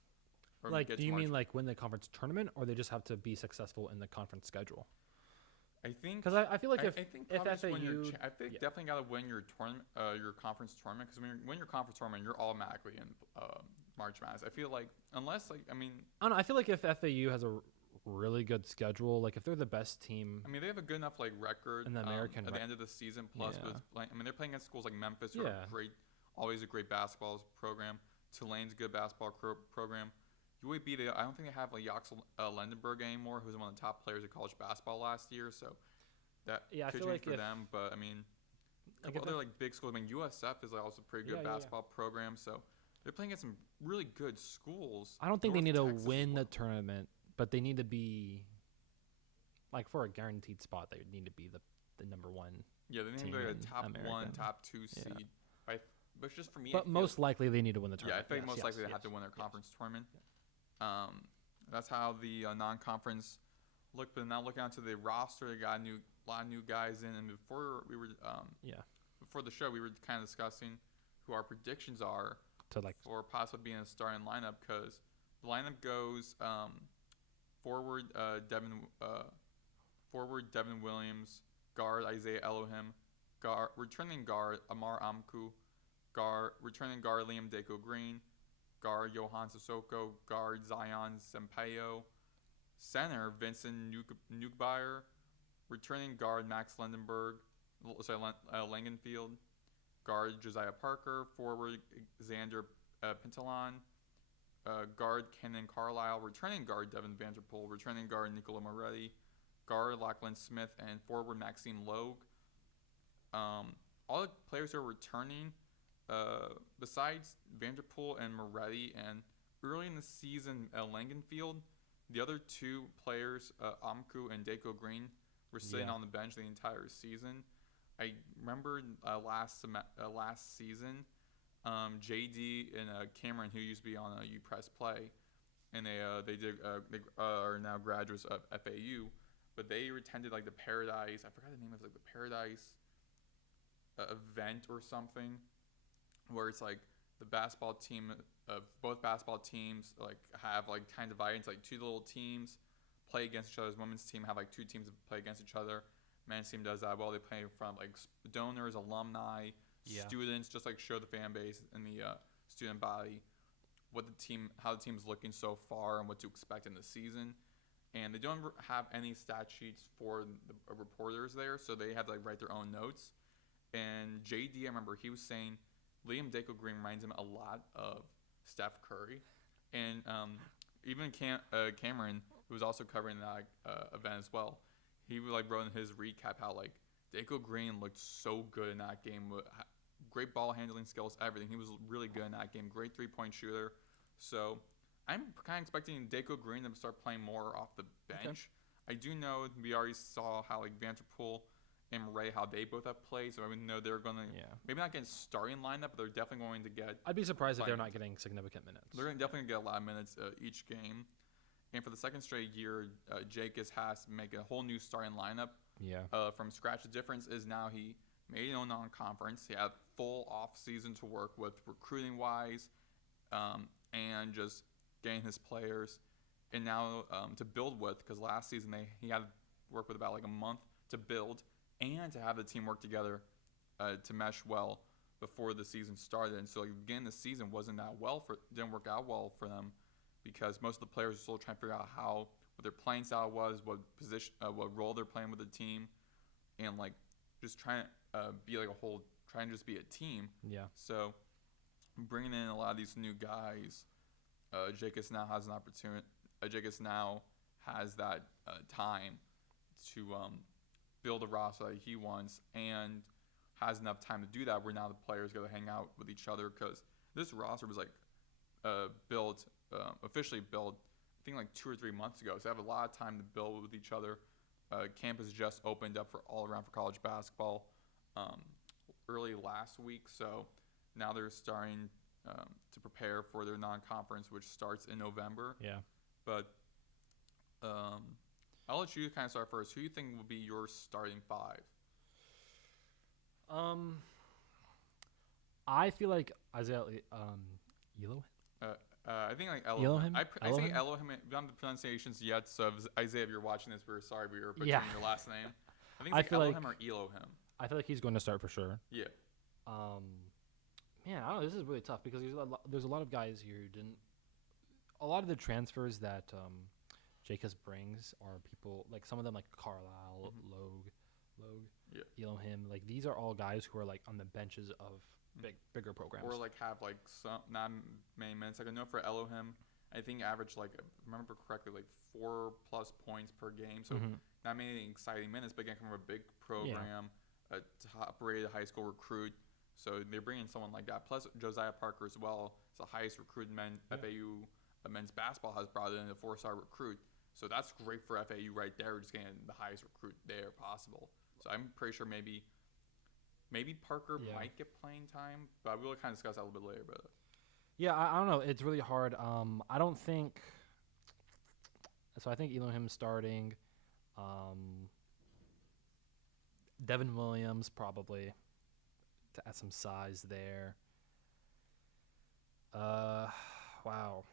Like, do you mean like win the conference tournament, or they just have to be successful in the conference schedule? I think because I feel like if FAU, definitely got to win your tournament, your conference tournament. Because when you win your conference tournament, you're automatically in March Madness. I feel like unless like I don't know. I feel like if FAU has a really good schedule, like if they're the best team, I mean they have a good enough like record in the American at the end of the season. Plus, they're playing against schools like Memphis, who are always a great basketball program. Tulane's a good basketball program. UAB, I don't think they have like Jax Lendenberg anymore, who's one of the top players in college basketball last year. So that could change for them. But I mean, a couple other like big schools. I mean, USF is like also a pretty good basketball program. So they're playing against some really good schools. I don't think they need to win the tournament, but they need to be like for a guaranteed spot. They need to be the number one. Yeah, they need to be a top American. 1, top 2 seed. But just for me, but most likely they need to win the tournament. Yeah, I think most likely they have to win their conference tournament. That's how the non-conference looked. But now looking onto the roster, they got a lot of new guys in. And before the show, we were kind of discussing who our predictions are for possibly being a starting lineup. Because the lineup goes forward Devin Williams, guard Isaiah Elohim, returning guard Amar Amku, Returning guard Liam Deco Green. Guard Johan Sissoko. Guard Zion Sampaio. Center Vincent Nugbeyer. Returning guard Max Langenfield. Guard Josiah Parker. Forward Xander Pintalon. Guard Kenan Carlisle. Returning guard Devin Vanderpool. Returning guard Nicola Moretti. Guard Lachlan Smith. And forward Maxime Logue. All the players who are returning, besides Vanderpool and Moretti, and early in the season, Langenfield, the other two players, Amku and Deco Green, were sitting on the bench the entire season. I remember last season, JD and Cameron, who used to be on UPress Play, and they are now graduates of FAU, but they attended like the Paradise. I forgot the name of it, like the Paradise event or something, where it's like the basketball team of both basketball teams like have like kind of divided into like two little teams, play against each other. Women's team have like two teams that play against each other. Men's team does that well. They play from like donors, alumni, students, just like show the fan base and the student body how the team's looking so far and what to expect in the season. And they don't have any stat sheets for the reporters there, so they have to like write their own notes. And JD, I remember he was saying Liam Deco Green reminds him a lot of Steph Curry. And even Cameron, who was also covering that event as well, he like wrote in his recap how like Deco Green looked so good in that game. Great ball handling skills, everything. He was really good in that game. Great three-point shooter. So I'm kind of expecting Deco Green to start playing more off the bench. Okay. I do know we already saw how like Vanderpool and Ray, how they both have played, so I know they're going to maybe not get starting lineup, but they're definitely going to get. I'd be surprised if they're not getting significant minutes. They're definitely going to get a lot of minutes each game, and for the second straight year, Jake has to make a whole new starting lineup. From scratch. The difference is now he made his own non-conference. He had full off season to work with recruiting wise, and just getting his players, and now to build with, because last season he had to work with about like a month to build. And to have the team work together to mesh well before the season started. And so like, again, the season didn't work out well for them, because most of the players are still trying to figure out what their playing style was, what position, what role they're playing with the team, and like just trying to be like a whole, trying to just be a team. So bringing in a lot of these new guys, Jacobs now has an opportunity. Jacobs now has that time to build a roster that he wants, and has enough time to do that, where now the players got to hang out with each other, because this roster was like officially built, I think like 2 or 3 months ago, so they have a lot of time to build with each other. Campus just opened up for all around for college basketball early last week, so now they're starting to prepare for their non-conference, which starts in November. But I'll let you kind of start first. Who do you think will be your starting five? I feel like Isaiah Elohim? I think like Elohim. I think Elohim. We don't have the pronunciations yet, so Isaiah, if you're watching this, we're sorry we were butchering your last name. I think it's like Elohim or Elohim. I feel like he's going to start for sure. Yeah. Man, I don't know. This is really tough, because there's a lot of guys here who didn't. A lot of the transfers that Jacobs brings are people like some of them like Carlisle, Logue, Elohim. Like these are all guys who are like on the benches of bigger programs, or like have like some not many minutes. Like I know for Elohim, I think average like, if I remember correctly, like 4+ points per game. So not many exciting minutes, but again, from a big program, a top-rated high school recruit. So they're bringing someone like that. Plus Josiah Parker as well. It's the highest recruit FAU men's basketball has brought in, a 4-star recruit. So that's great for FAU right there, just getting the highest recruit there possible. So I'm pretty sure maybe Parker might get playing time, but we'll kind of discuss that a little bit later. But I don't know. It's really hard. I don't think – so I think Elohim starting. Devin Williams probably to add some size there. Wow.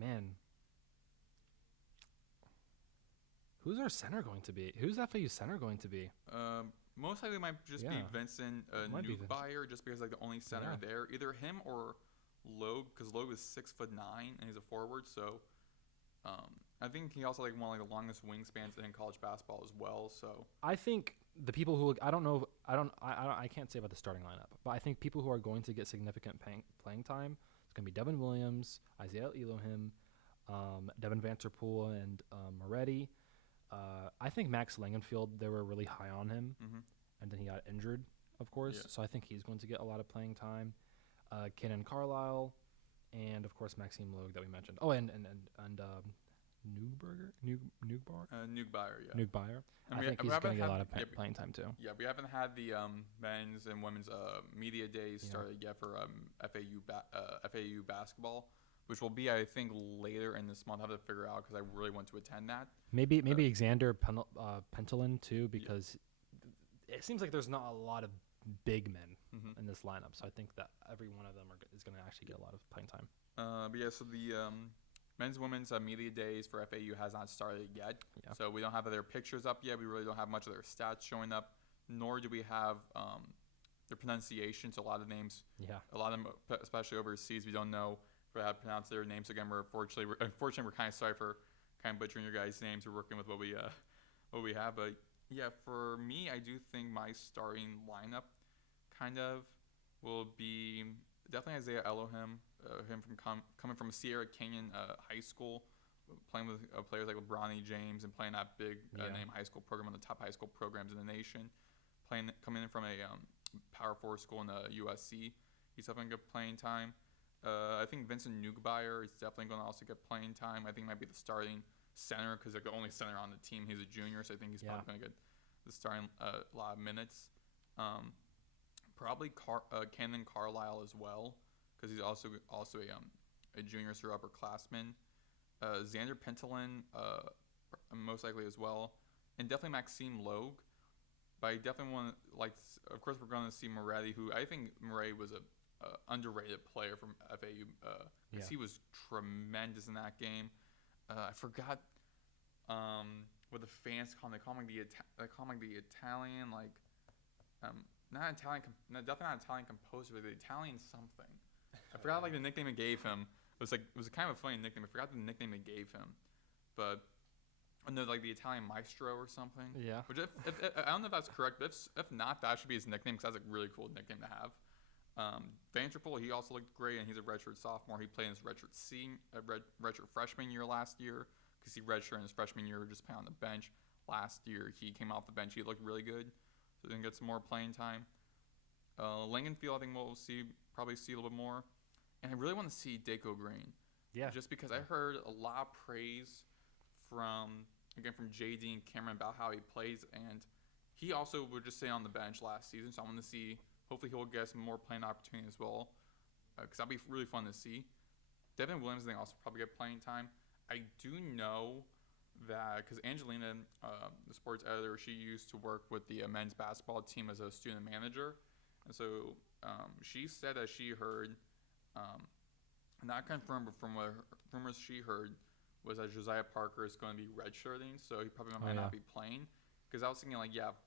Man. Who's our center going to be? Who's FAU center going to be? Most likely might just be Vincent Newbuyer, just because like the only center there. Either him or Logue, because Logue is 6'9" and he's a forward. So I think he also like one of the longest wingspans in college basketball as well. So I think the people who I can't say about the starting lineup, but I think people who are going to get significant playing time, it's going to be Devin Williams, Isaiah Elohim, Devin Vanterpool, and Moretti. I think Max Langenfield, they were really high on him, and then he got injured, of course. Yeah. So I think he's going to get a lot of playing time. Kenan Carlisle, and of course Maxime Logue that we mentioned. Oh, and Newbuyer. I think he's going to get a lot of playing time too. Yeah, we haven't had the men's and women's media days started yet for FAU basketball, which will be, I think, later in this month. I have to figure out because I really want to attend that. Maybe Xander Pentelin too, because it seems like there's not a lot of big men in this lineup. So I think that every one of them is going to actually get a lot of playing time. But yeah, so the men's and women's media days for FAU has not started yet. Yeah. So we don't have their pictures up yet. We really don't have much of their stats showing up, nor do we have their pronunciation. So a lot of names, a lot of them, especially overseas, we don't know how to pronounce their names. Again, unfortunately, we're kind of sorry for kind of butchering your guys' names. We're working with what we have. But yeah, for me, I do think my starting lineup kind of will be definitely Isaiah Elohim, him from coming from Sierra Canyon High School, playing with players like LeBronny James and playing that big name high school program, one of the top high school programs in the nation. Coming in from a Power 4 school in the USC, he's definitely good playing time. I think Vincent Newbuyer is definitely going to also get playing time. I think he might be the starting center because they're the only center on the team. He's a junior, so I think he's probably going to get the starting a lot of minutes. Probably Kenan Carlisle as well, because he's also a junior, so upperclassman. Xander Pentelin, most likely as well, and definitely Maxime Logue. But I definitely want to, of course, we're going to see Moretti, who I think Moretti was a underrated player from FAU, because he was tremendous in that game. I forgot what the fans call him. They call him the Italian, not Italian, definitely not Italian composer, but the Italian something. I forgot the nickname it gave him. It was kind of a funny nickname. I forgot the nickname it gave him, but no, the Italian maestro or something. Yeah. Which if I don't know if that's correct, but if not, that should be his nickname because that's a really cool nickname to have. Vanterpool, he also looked great, and he's a redshirt sophomore. He played in his redshirt freshman year last year because he redshirted in his freshman year, just playing on the bench. Last year, he came off the bench. He looked really good, so he's gonna get some more playing time. Langenfield, I think probably see a little bit more, and I really want to see Daco Green. Yeah. Just because I heard a lot of praise from JD and Cameron about how he plays, and he also would just stay on the bench last season. So I want to see. Hopefully he'll get some more playing opportunity as well, because that'll be really fun to see. Devin Williams, I think, also probably get playing time. I do know that because Angelina, the sports editor, she used to work with the men's basketball team as a student manager, and so she said that she heard, not confirmed, but from what rumors she heard, was that Josiah Parker is going to be redshirting, so he probably might not be playing. Because I was thinking,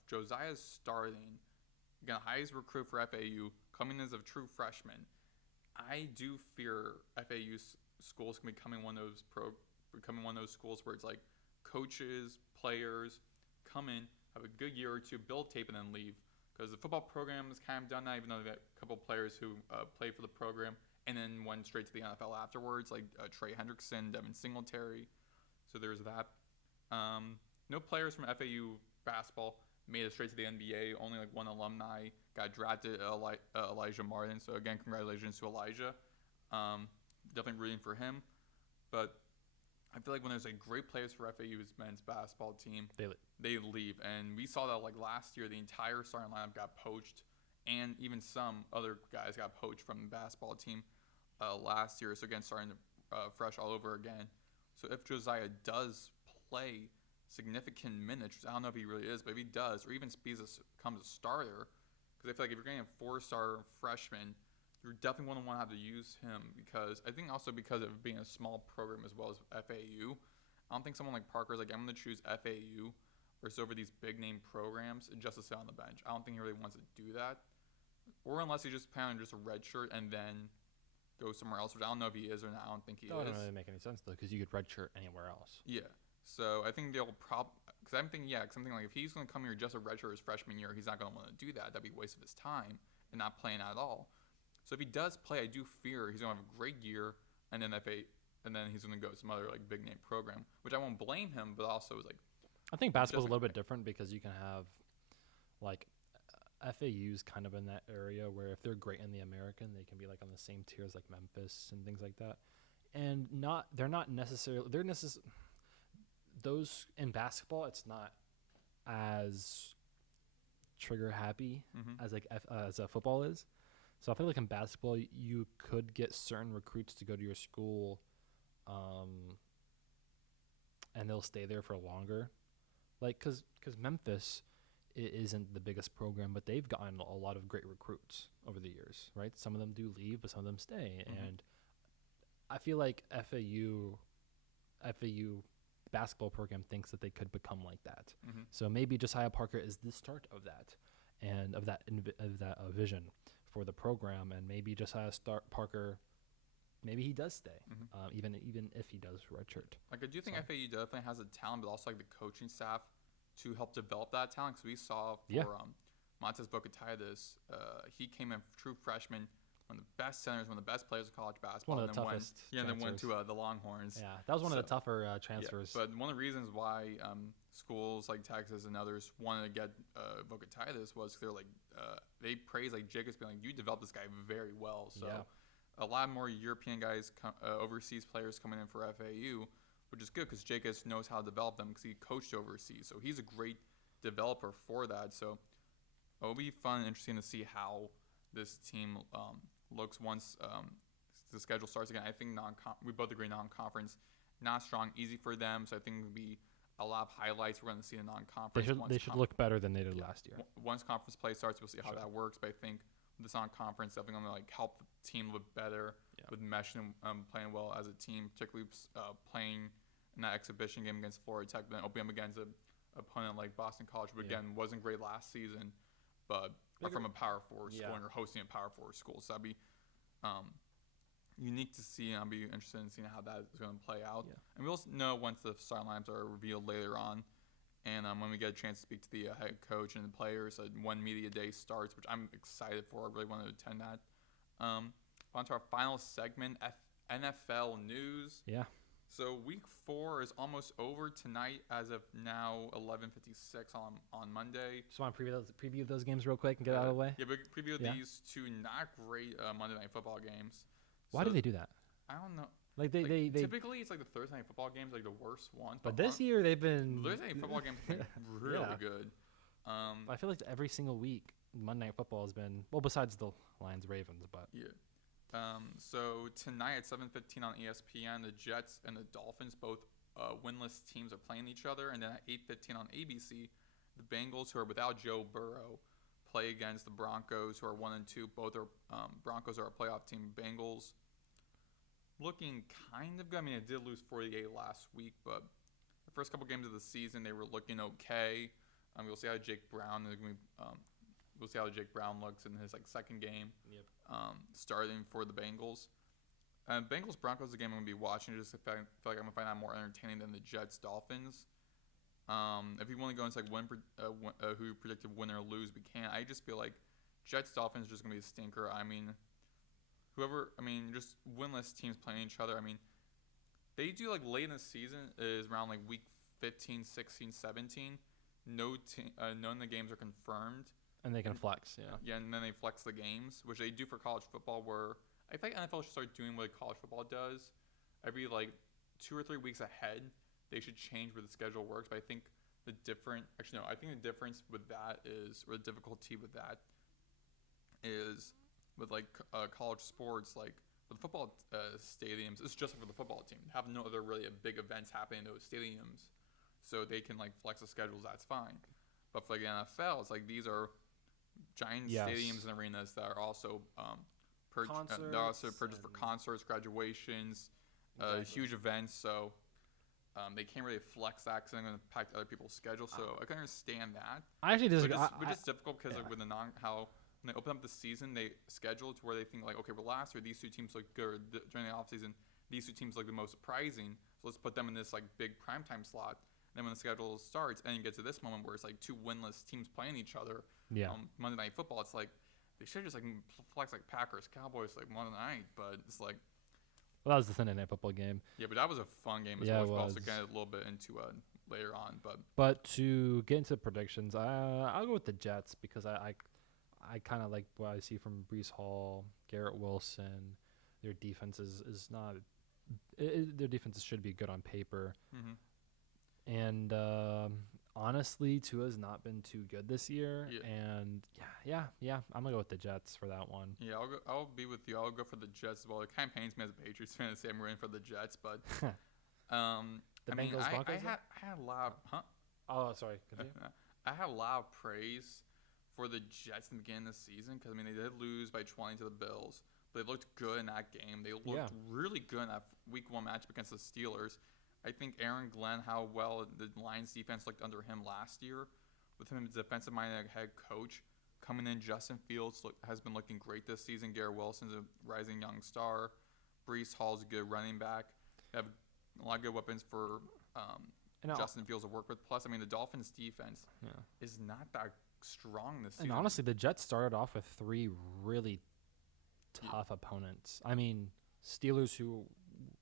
Josiah's starting. Again, highest recruit for FAU, coming as a true freshman. I do fear FAU's schools can becoming one of those schools where it's like coaches, players come in, have a good year or two, build tape, and then leave. Because the football program is kind of done that, even though they've got a couple players who played for the program and then went straight to the NFL afterwards, like Trey Hendrickson, Devin Singletary. So there's that. No players from FAU basketball made it straight to the NBA. Only one alumni got drafted, Elijah Martin. So again, congratulations to Elijah. Definitely rooting for him. But I feel like when there's great players for FAU's men's basketball team, they leave. And we saw that last year, the entire starting lineup got poached, and even some other guys got poached from the basketball team last year. So again, starting fresh all over again. So if Josiah does play significant minutes, I don't know if he really is, but if he does, or even becomes a starter, because I feel like if you're getting a 4-star freshman, you're definitely going to want to have to use him, because I think also because of being a small program as well as FAU, I don't think someone like Parker is I'm going to choose FAU versus over these big name programs just to sit on the bench. I don't think he really wants to do that, or unless he just plan on just a red shirt and then go somewhere else, which I don't know if he is or not. I don't think he is. That doesn't really make any sense though, because you could red shirt anywhere else. Yeah. So I think they'll because I'm thinking like if he's going to come here just a redshirt his freshman year, he's not going to want to do that. That'd be a waste of his time and not playing at all. So if he does play, I do fear he's going to have a great year, and then he's going to go to some other like big name program, which I won't blame him, but also is like. I think basketball's a little bit different because you can have like FAU's kind of in that area where if they're great in the American, they can be like on the same tier as like Memphis and things like that, and those in basketball, it's not as trigger happy as like as a football is. So I feel like in basketball, you could get certain recruits to go to your school, and they'll stay there for longer. Like, cause Memphis isn't the biggest program, but they've gotten a lot of great recruits over the years, right? Some of them do leave, but some of them stay. And I feel like FAU basketball program thinks that they could become like that. So maybe Josiah Parker is the start of that, and of that vision for the program, and maybe Josiah Parker, maybe he does stay, even if he does redshirt. Like I do think FAU definitely has the talent, but also like the coaching staff to help develop that talent. Because we saw for Montez Boca, he came in true freshman, one of the best centers, one of the best players of college basketball. One of the toughest. And then went to the Longhorns. Yeah, that was one of the tougher transfers. Yeah, but one of the reasons why schools like Texas and others wanted to get Boca was because they're like they praise like Jacobs, being like, you developed this guy very well. So a lot more European guys, overseas players coming in for FAU, which is good because Jacobs knows how to develop them because he coached overseas. So he's a great developer for that. So it'll be fun and interesting to see how this team looks once the schedule starts again. I think we both agree non-conference, not strong, easy for them. So I think it would be a lot of highlights we're going to see in non-conference. They should look better than they did last year. Once conference play starts, we'll see how that works. But I think this non-conference definitely going to like help the team look better with meshing and playing well as a team, particularly playing in that exhibition game against Florida Tech, but then opening up against an opponent like Boston College, who again wasn't great last season, but are from a Power 4 school and are hosting a Power 4 school. So that'd be unique to see, and I'll be interested in seeing how that is going to play out. Yeah. And we'll know once the starting lineups are revealed later on, and when we get a chance to speak to the head coach and the players when media day starts, which I'm excited for. I really want to attend that. On to our final segment, NFL news. Yeah. So week 4 is almost over tonight as of now, 11:56 on Monday. Just want to preview those games real quick and get it out of the way? Yeah, but preview these two not great Monday Night Football games. Why do they do that? I don't know. Like they typically it's like the Thursday Night Football games, like the worst ones. But this year they've been Thursday Night Football games have been really good. I feel like every single week Monday Night Football has been, well, besides the Lions Ravens, but so tonight at 7:15 on ESPN, the Jets and the Dolphins, both winless teams, are playing each other, and then at 8:15 on ABC, the Bengals, who are without Joe Burrow, play against the Broncos, who are 1-2. Both are Broncos are a playoff team. Bengals looking kind of good. I mean, it did lose 48 last week, but the first couple games of the season they were looking okay. We'll see how Jake Brown is going to we'll see how Jake Brown looks in his second game, starting for the Bengals. Bengals Broncos is a game I'm going to be watching. Just feel like I'm going to find that more entertaining than the Jets Dolphins. If you want to go into who predicted win or lose, we can. I just feel like Jets Dolphins is just going to be a stinker. I mean, just winless teams playing each other. I mean, they do late in the season is around week 15, 16, 17. None of the games are confirmed. And they can flex, Yeah, and then they flex the games, which they do for college football, where I think NFL should start doing what college football does. Every 2 or 3 weeks ahead, they should change where the schedule works. But I think the difference with that is, or the difficulty with that is with college sports, with football stadiums, it's just for the football team. Have no other really big events happening in those stadiums, so they can flex the schedules. That's fine. But for the NFL, it's these are giant stadiums and arenas that are also purchased for concerts, graduations, huge events. So they can't really flex that because they're going to impact other people's schedule. So I can understand that. I actually disagree. Which is difficult because with the how when they open up the season, they schedule to where they think like, okay, well last year these two teams looked good during the offseason. These two teams look the most surprising. So let's put them in this like big primetime slot. And then when the schedule starts and you get to this moment where it's like two winless teams playing each other, Monday Night Football, it's like they should just like flex like Packers, Cowboys like Monday night, but it's like. Well, that was the Sunday Night Football game. Yeah, but that was a fun game as well. We'll also get a little bit into later on, but to get into predictions, I'll go with the Jets because I kind of like what I see from Breece Hall, Garrett Wilson. Their defense is not. Their defenses should be good on paper. Mm-hmm. And honestly, Tua's not been too good this year. Yeah. And yeah, I'm gonna go with the Jets for that one. Yeah, I'll be with you. I'll go for the Jets as well. It kind of pains me as a Patriots fan to say I'm rooting for the Jets, but Bengals Broncos. I had a lot of Oh, sorry. I had a lot of praise for the Jets in the beginning of the season because they did lose by 20 to the Bills. They looked good in that game. They looked really good in that Week 1 matchup against the Steelers. I think Aaron Glenn, how well the Lions defense looked under him last year, with him as defensive-minded head coach coming in. Justin Fields has been looking great this season. Garrett Wilson's a rising young star. Breece Hall's a good running back. They have a lot of good weapons for Justin Fields to work with. Plus, the Dolphins' defense is not that strong this season. And honestly, the Jets started off with 3 really tough opponents. Steelers, who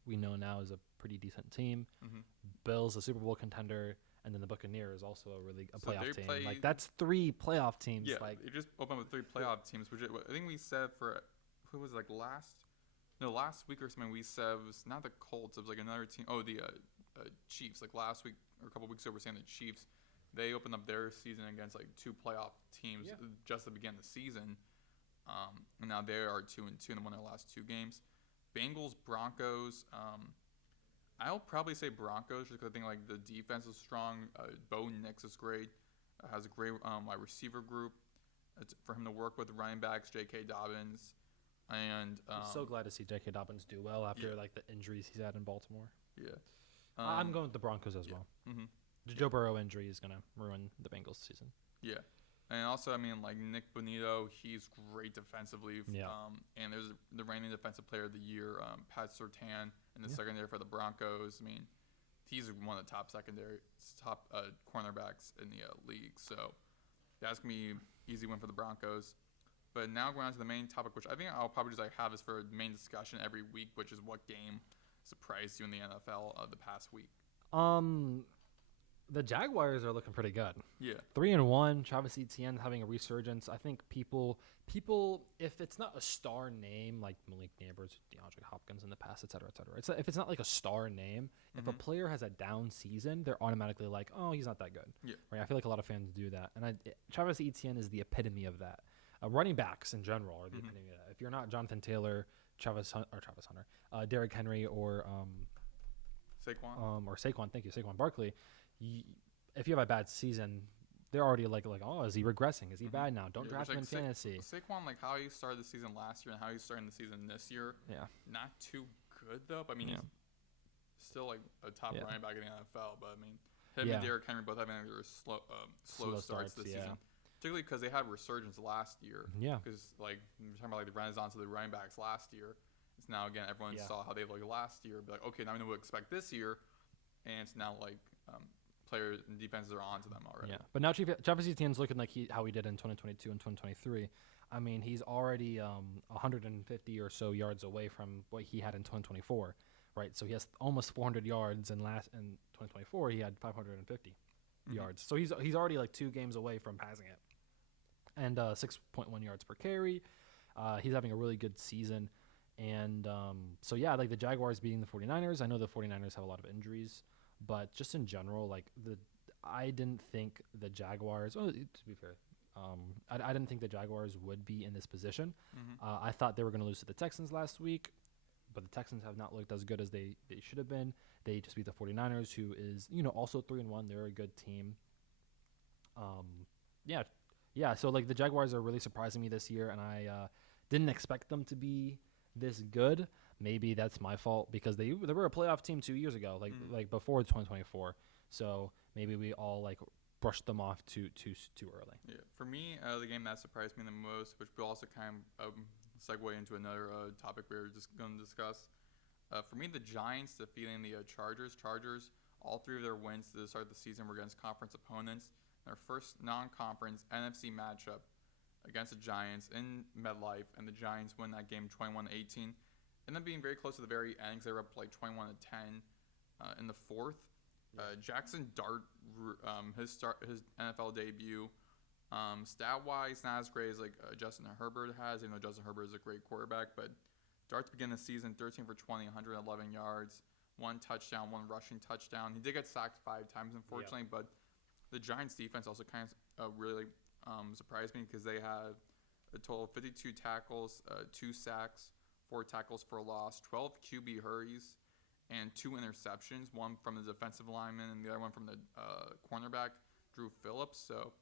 we know now is a pretty decent team. Mm-hmm. Bills, a Super Bowl contender, and then the Buccaneers, also a playoff team. That's 3 playoff teams. Yeah, you just opened up with 3 playoff teams, which I think we said for who was it, last week or something. We said it was not the Colts. It was like another team. Oh, the Chiefs. Like last week or a couple weeks ago, we're saying the Chiefs. They opened up their season against 2 playoff teams just to begin the season. And now they are 2-2 and won their last 2 games. Bengals, Broncos. I'll probably say Broncos just because I think the defense is strong. Bo Nix is great. Has a great wide receiver group for him to work with. Running backs, J.K. Dobbins, and I'm so glad to see J.K. Dobbins do well after the injuries he's had in Baltimore. Yeah, I'm going with the Broncos as well. Mm-hmm. The Joe Burrow injury is gonna ruin the Bengals season. Yeah. And also, Nick Bonito, he's great defensively. Yeah. And there's the reigning defensive player of the year, Pat Surtain, in the secondary for the Broncos. He's one of the top cornerbacks in the league. So that's going to be an easy win for the Broncos. But now going on to the main topic, which I think I'll probably just have as for the main discussion every week, which is what game surprised you in the NFL the past week. The Jaguars are looking pretty good. Yeah. 3-1. Travis Etienne having a resurgence. I think people, if it's not a star name like Malik Neighbors, DeAndre Hopkins in the past, et cetera, if it's not like a star name, if a player has a down season, they're automatically like, oh, he's not that good. Yeah. Right. I feel like a lot of fans do that, and Travis Etienne is the epitome of that. Running backs in general are the epitome of that. If you're not Jonathan Taylor, Travis Hunter, Derrick Henry, or Saquon. Thank you, Saquon Barkley. If you have a bad season, they're already like, oh, is he regressing? Is he bad now? Don't draft him in fantasy. Saquon, how he started the season last year and how he's starting the season this year, not too good though. But he's still a top running back in the NFL. But him and Derrick Henry both having their slow starts this season, particularly because they had resurgence last year. Yeah, because we're talking about the renaissance of the running backs last year. It's now again everyone saw how they looked last year. Be like, okay, now we know what to expect this year, and it's now players and defenses are on to them already. Yeah, but now Travis Etienne's looking like how he did in 2022 and 2023. He's already 150 or so yards away from what he had in 2024, right? So he has almost 400 yards, and in 2024 he had 550 yards. So he's already 2 games away from passing it, and 6.1 yards per carry. He's having a really good season, and the Jaguars beating the 49ers. I know the 49ers have a lot of injuries. But just in general, I didn't think the Jaguars. Oh, to be fair, I didn't think the Jaguars would be in this position. I thought they were going to lose to the Texans last week, but the Texans have not looked as good as they should have been. They just beat the 49ers, who is also 3-1. They're a good team. So the Jaguars are really surprising me this year, and I didn't expect them to be this good. maybe that's my fault because they were a playoff team 2 years ago, like before 2024. So maybe we all like brushed them off too early. Yeah, for me, the game that surprised me the most, which will also kind of segue into another topic we were just going to discuss. For me, the Giants defeating the Chargers. Chargers, all 3 of their wins to start the season were against conference opponents. Their first non-conference NFC matchup against the Giants in MetLife, and the Giants win that game 21-18. Ended up being very close to the very end because they were up like 21-10 in the fourth. Jackson Dart, his NFL debut, stat-wise, not as great as like Justin Herbert has, even though Justin Herbert is a great quarterback. But Dart's began the season 13 for 20, 111 yards, 1 touchdown, 1 rushing touchdown. He did get sacked 5 times, unfortunately, but the Giants' defense also kind of really surprised me because they had a total of 52 tackles, 2 sacks, 4 tackles for a loss, 12 QB hurries, and 2 interceptions, one from the defensive lineman and the other one from the cornerback, Drew Phillips. So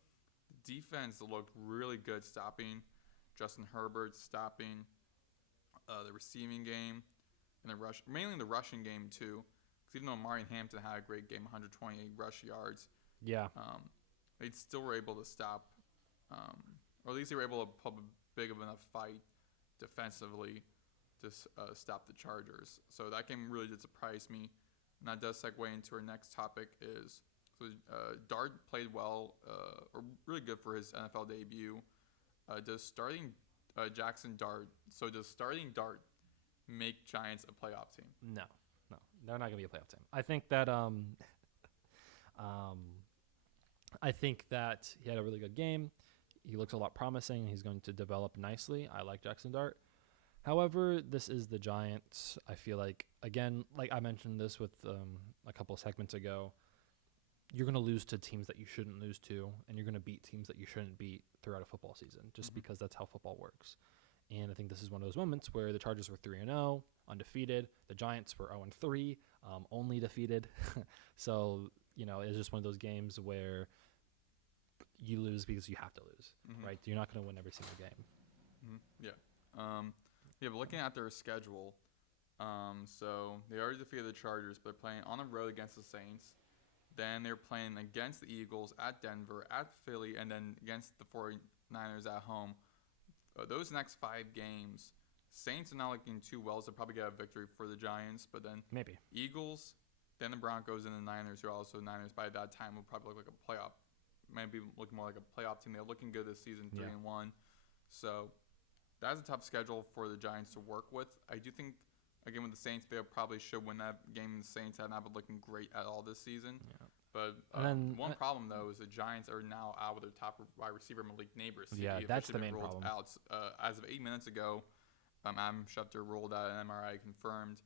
the defense looked really good stopping Justin Herbert, stopping the receiving game, and mainly the rushing game too. Because even though Amari Hampton had a great game, 128 rush yards, they still were able to stop, or at least they were able to put a big of enough fight defensively to stop the Chargers. So that game really did surprise me. And that does segue into our next topic is, Dart played well, or really good for his NFL debut. Does starting Jackson Dart, does starting Dart make Giants a playoff team? No, they're not going to be a playoff team. I think that I think that he had a really good game. He looks a lot promising. He's going to develop nicely. I like Jackson Dart. However, this is the Giants. I feel like, again, like I mentioned this with a couple of segments ago, you're going to lose to teams that you shouldn't lose to, and you're going to beat teams that you shouldn't beat throughout a football season, just because that's how football works. And I think this is one of those moments where the Chargers were 3-0, undefeated. The Giants were 0-3, only defeated. So, it's just one of those games where you lose because you have to lose, right? You're not going to win every single game. Yeah, but looking at their schedule, so they already defeated the Chargers, but they're playing on the road against the Saints. Then they're playing against the Eagles, at Denver, at Philly, and then against the 49ers at home. Those next 5 games, Saints are not looking too well, so they'll probably get a victory for the Giants. But then maybe Eagles, then the Broncos, and the Niners, who are also Niners by that time, will probably look like a playoff. Maybe looking more like a playoff team. They're looking good this season, 3-1. So that's a tough schedule for the Giants to work with. I do think, again, with the Saints, they probably should win that game. The Saints have not been looking great at all this season. Yeah. But one problem, though, is the Giants are now out with their top wide receiver, Malik Neighbors. Yeah, that's the main problem. Out. As of 8 minutes ago, Adam Schefter ruled out an MRI confirmed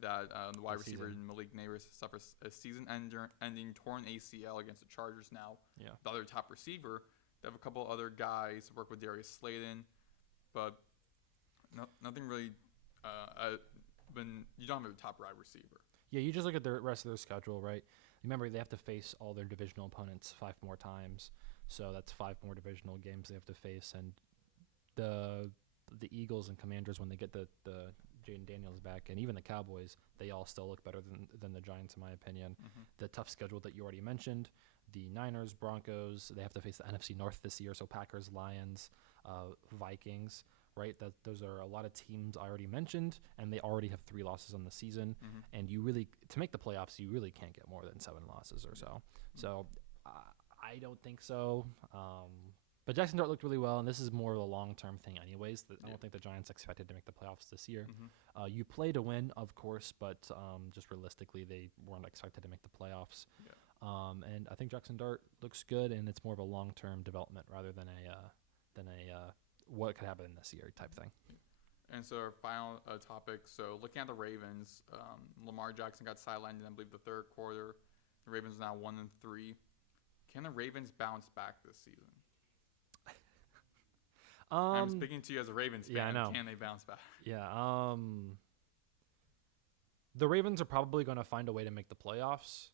that the wide receiver Malik Neighbors suffers a season-ending torn ACL against the Chargers now. Yeah. The other top receiver, they have a couple other guys work with Darius Slayton, but nothing really. You don't have a top wide receiver. Yeah, you just look at the rest of their schedule, right? Remember, they have to face all their divisional opponents 5 more times, so that's 5 more divisional games they have to face. And the Eagles and Commanders, when they get the Jaden Daniels back, and even the Cowboys, they all still look better than the Giants, in my opinion. The tough schedule that you already mentioned, the Niners, Broncos, they have to face the NFC North this year, so Packers, Lions, Vikings, right? Those are a lot of teams I already mentioned, and they already have 3 losses on the season. And you really, to make the playoffs, you really can't get more than 7 losses or so. So I don't think so. But Jackson Dart looked really well, and this is more of a long-term thing anyways. I don't think the Giants expected to make the playoffs this year. You play to win, of course, but just realistically, they weren't expected to make the playoffs. And I think Jackson Dart looks good, and it's more of a long-term development rather than a what could happen this year type thing. And so our final topic, so looking at the Ravens, Lamar Jackson got sidelined in, I believe, the 3rd quarter. The Ravens are now 1-3. Can the Ravens bounce back this season? I'm speaking to you as a Ravens fan. Yeah, I know. Can they bounce back? Yeah. The Ravens are probably going to find a way to make the playoffs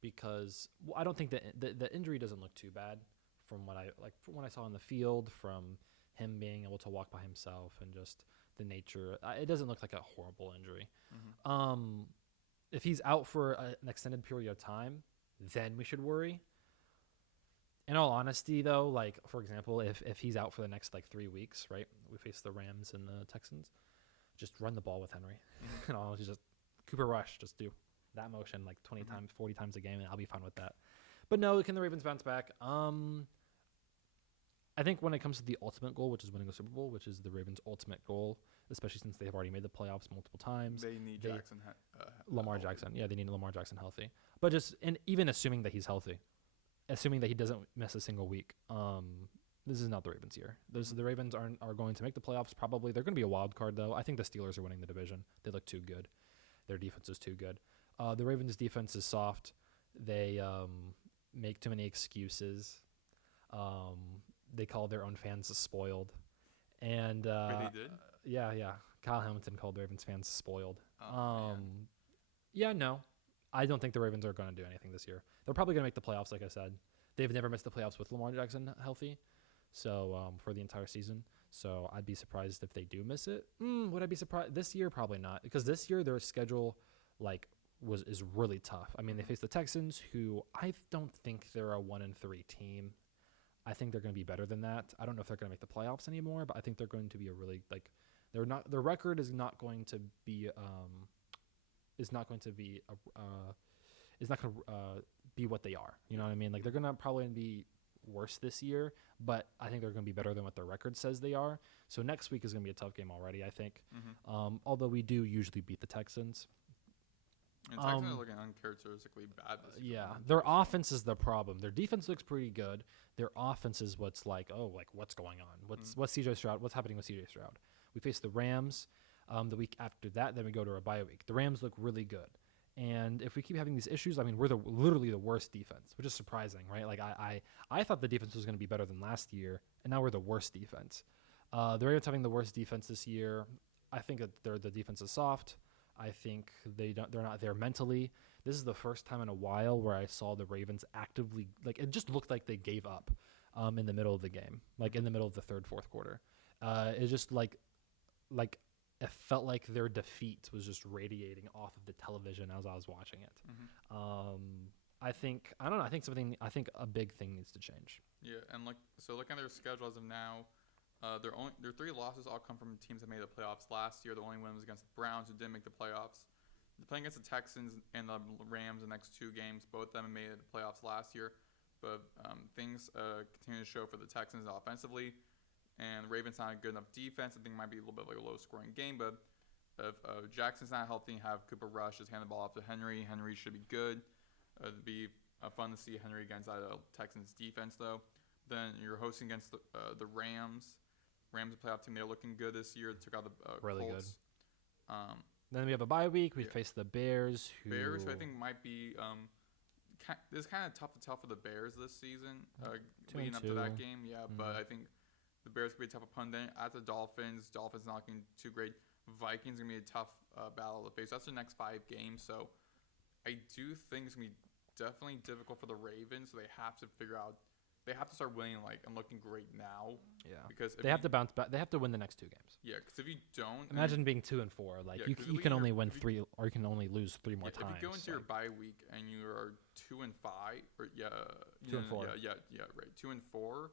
because I don't think the injury doesn't look too bad from what I saw on the field, from him being able to walk by himself and just the nature. It doesn't look like a horrible injury. Mm-hmm. If he's out for an extended period of time, then we should worry. In all honesty, though, like, for example, if he's out for the next, 3 weeks, right, we face the Rams and the Texans, just run the ball with Henry. Mm-hmm. Just Cooper Rush, just do that motion 20 Mm-hmm. times, 40 times a game, and I'll be fine with that. But no, can the Ravens bounce back? I think when it comes to the ultimate goal, which is winning a Super Bowl, which is the Ravens' ultimate goal, especially since they have already made the playoffs multiple times. They need Lamar Jackson. Yeah, they need Lamar Jackson healthy. But even assuming that he's healthy, assuming that he doesn't miss a single week, this is not the Ravens' year. The Ravens are going to make the playoffs probably. They're going to be a wild card, though. I think the Steelers are winning the division. They look too good. Their defense is too good. The Ravens' defense is soft. They make too many excuses. They call their own fans spoiled. And Wait, they did? Yeah. Kyle Hamilton called Ravens fans spoiled. Oh, man. Yeah, no. I don't think the Ravens are going to do anything this year. They're probably going to make the playoffs, like I said. They've never missed the playoffs with Lamar Jackson healthy, so for the entire season. So I'd be surprised if they do miss it. Would I be surprised? This year, probably not, because this year their schedule is really tough. I mean, they face the Texans, who I don't think they're a 1-3 team. I think they're going to be better than that. I don't know if they're going to make the playoffs anymore, but I think they're going to be a really they're not. Their record is not going to be be what they are. You know what I mean? They're going to probably be worse this year, but I think they're going to be better than what their record says they are. So next week is going to be a tough game already, I think. Mm-hmm. Although we do usually beat the Texans. And Texans are looking uncharacteristically bad this year. Yeah, their offense is the problem. Their defense looks pretty good. Their offense is what's what's going on? What's CJ Stroud? What's happening with CJ Stroud? We face the Rams the week after that. Then we go to a bye week. The Rams look really good. And if we keep having these issues, I mean, we're literally the worst defense, which is surprising, right? I thought the defense was going to be better than last year, and now we're the worst defense. The Ravens having the worst defense this year. I think that the defense is soft. I think they're not there mentally. This is the first time in a while where I saw the Ravens actively, it just looked like they gave up in the middle of the game, in the middle of the third, fourth quarter. It's just it felt like their defeat was just radiating off of the television as I was watching it. Mm-hmm. I think a big thing needs to change. Yeah, and looking at their schedule as of now, their 3 losses all come from teams that made the playoffs last year. The only win was against the Browns, who didn't make the playoffs. They're playing against the Texans and the Rams the next 2 games. Both of them made the playoffs last year, but things continue to show for the Texans offensively. And the Ravens not a good enough defense. I think it might be a little bit like a low-scoring game. But if Jackson's not healthy, have Cooper Rush just hand the ball off to Henry. Henry should be good. It'd be fun to see Henry against that Texans defense, though. Then you're hosting against the Rams. Rams, a playoff team, they're looking good this year. They took out the really Colts. Good. Then we have a bye week. We face the Bears, who I think might be this is kind of tough to tell for the Bears this season, leading up to that game. Yeah, but I think the Bears could be a tough opponent. Then at the Dolphins not looking too great. Vikings going to be a tough battle to face. That's their next 5 games. So I do think it's going to be definitely difficult for the Ravens. So they have to figure out. They have to start winning and looking great now. Yeah. Because they have to bounce back. They have to win the next 2 games. Yeah, because if you don't, imagine being 2-4. You can only win 3, or you can only lose 3 more times. If you go into your bye week and you are 2-5, or 2-4, right, 2-4.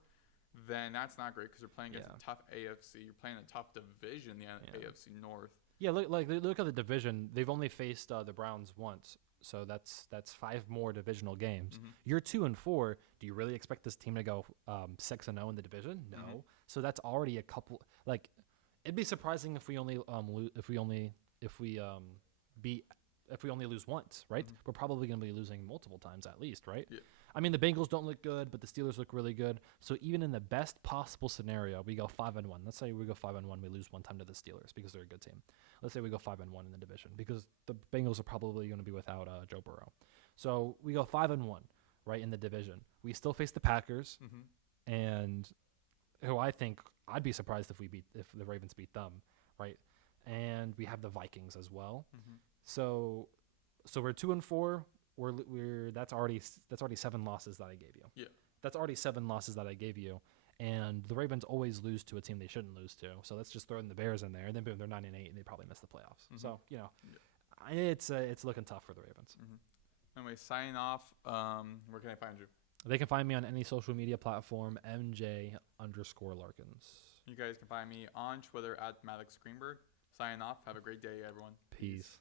Then that's not great because you're playing against a tough AFC. You're playing a tough division, the AFC North. Yeah, look at the division. They've only faced the Browns once, so that's 5 more divisional games. Mm-hmm. You're 2-4. Do you really expect this team to go 6-0 in the division? No. Mm-hmm. So that's already a couple. It'd be surprising if we only lose once, right? Mm-hmm. We're probably going to be losing multiple times at least, right? Yeah. I mean, the Bengals don't look good, but the Steelers look really good. So even in the best possible scenario, we go 5-1. Let's say we go 5-1, we lose 1 time to the Steelers because they're a good team. Let's say we go 5-1 in the division because the Bengals are probably going to be without Joe Burrow. So we go 5-1, right, in the division. We still face the Packers, and who I think I'd be surprised if the Ravens beat them, right? And we have the Vikings as well. Mm-hmm. So we're 2-4. That's already 7 losses that I gave you. Yeah. That's already 7 losses that I gave you. And the Ravens always lose to a team they shouldn't lose to. So let's just throw in the Bears in there, and then boom, they're 9-8, and they probably miss the playoffs. Mm-hmm. So it's looking tough for the Ravens. Mm-hmm. Anyway, signing off. Where can I find you? They can find me on any social media platform, MJ_Larkins. You guys can find me on Twitter at Maddox Greenberg. Signing off. Have a great day, everyone. Peace.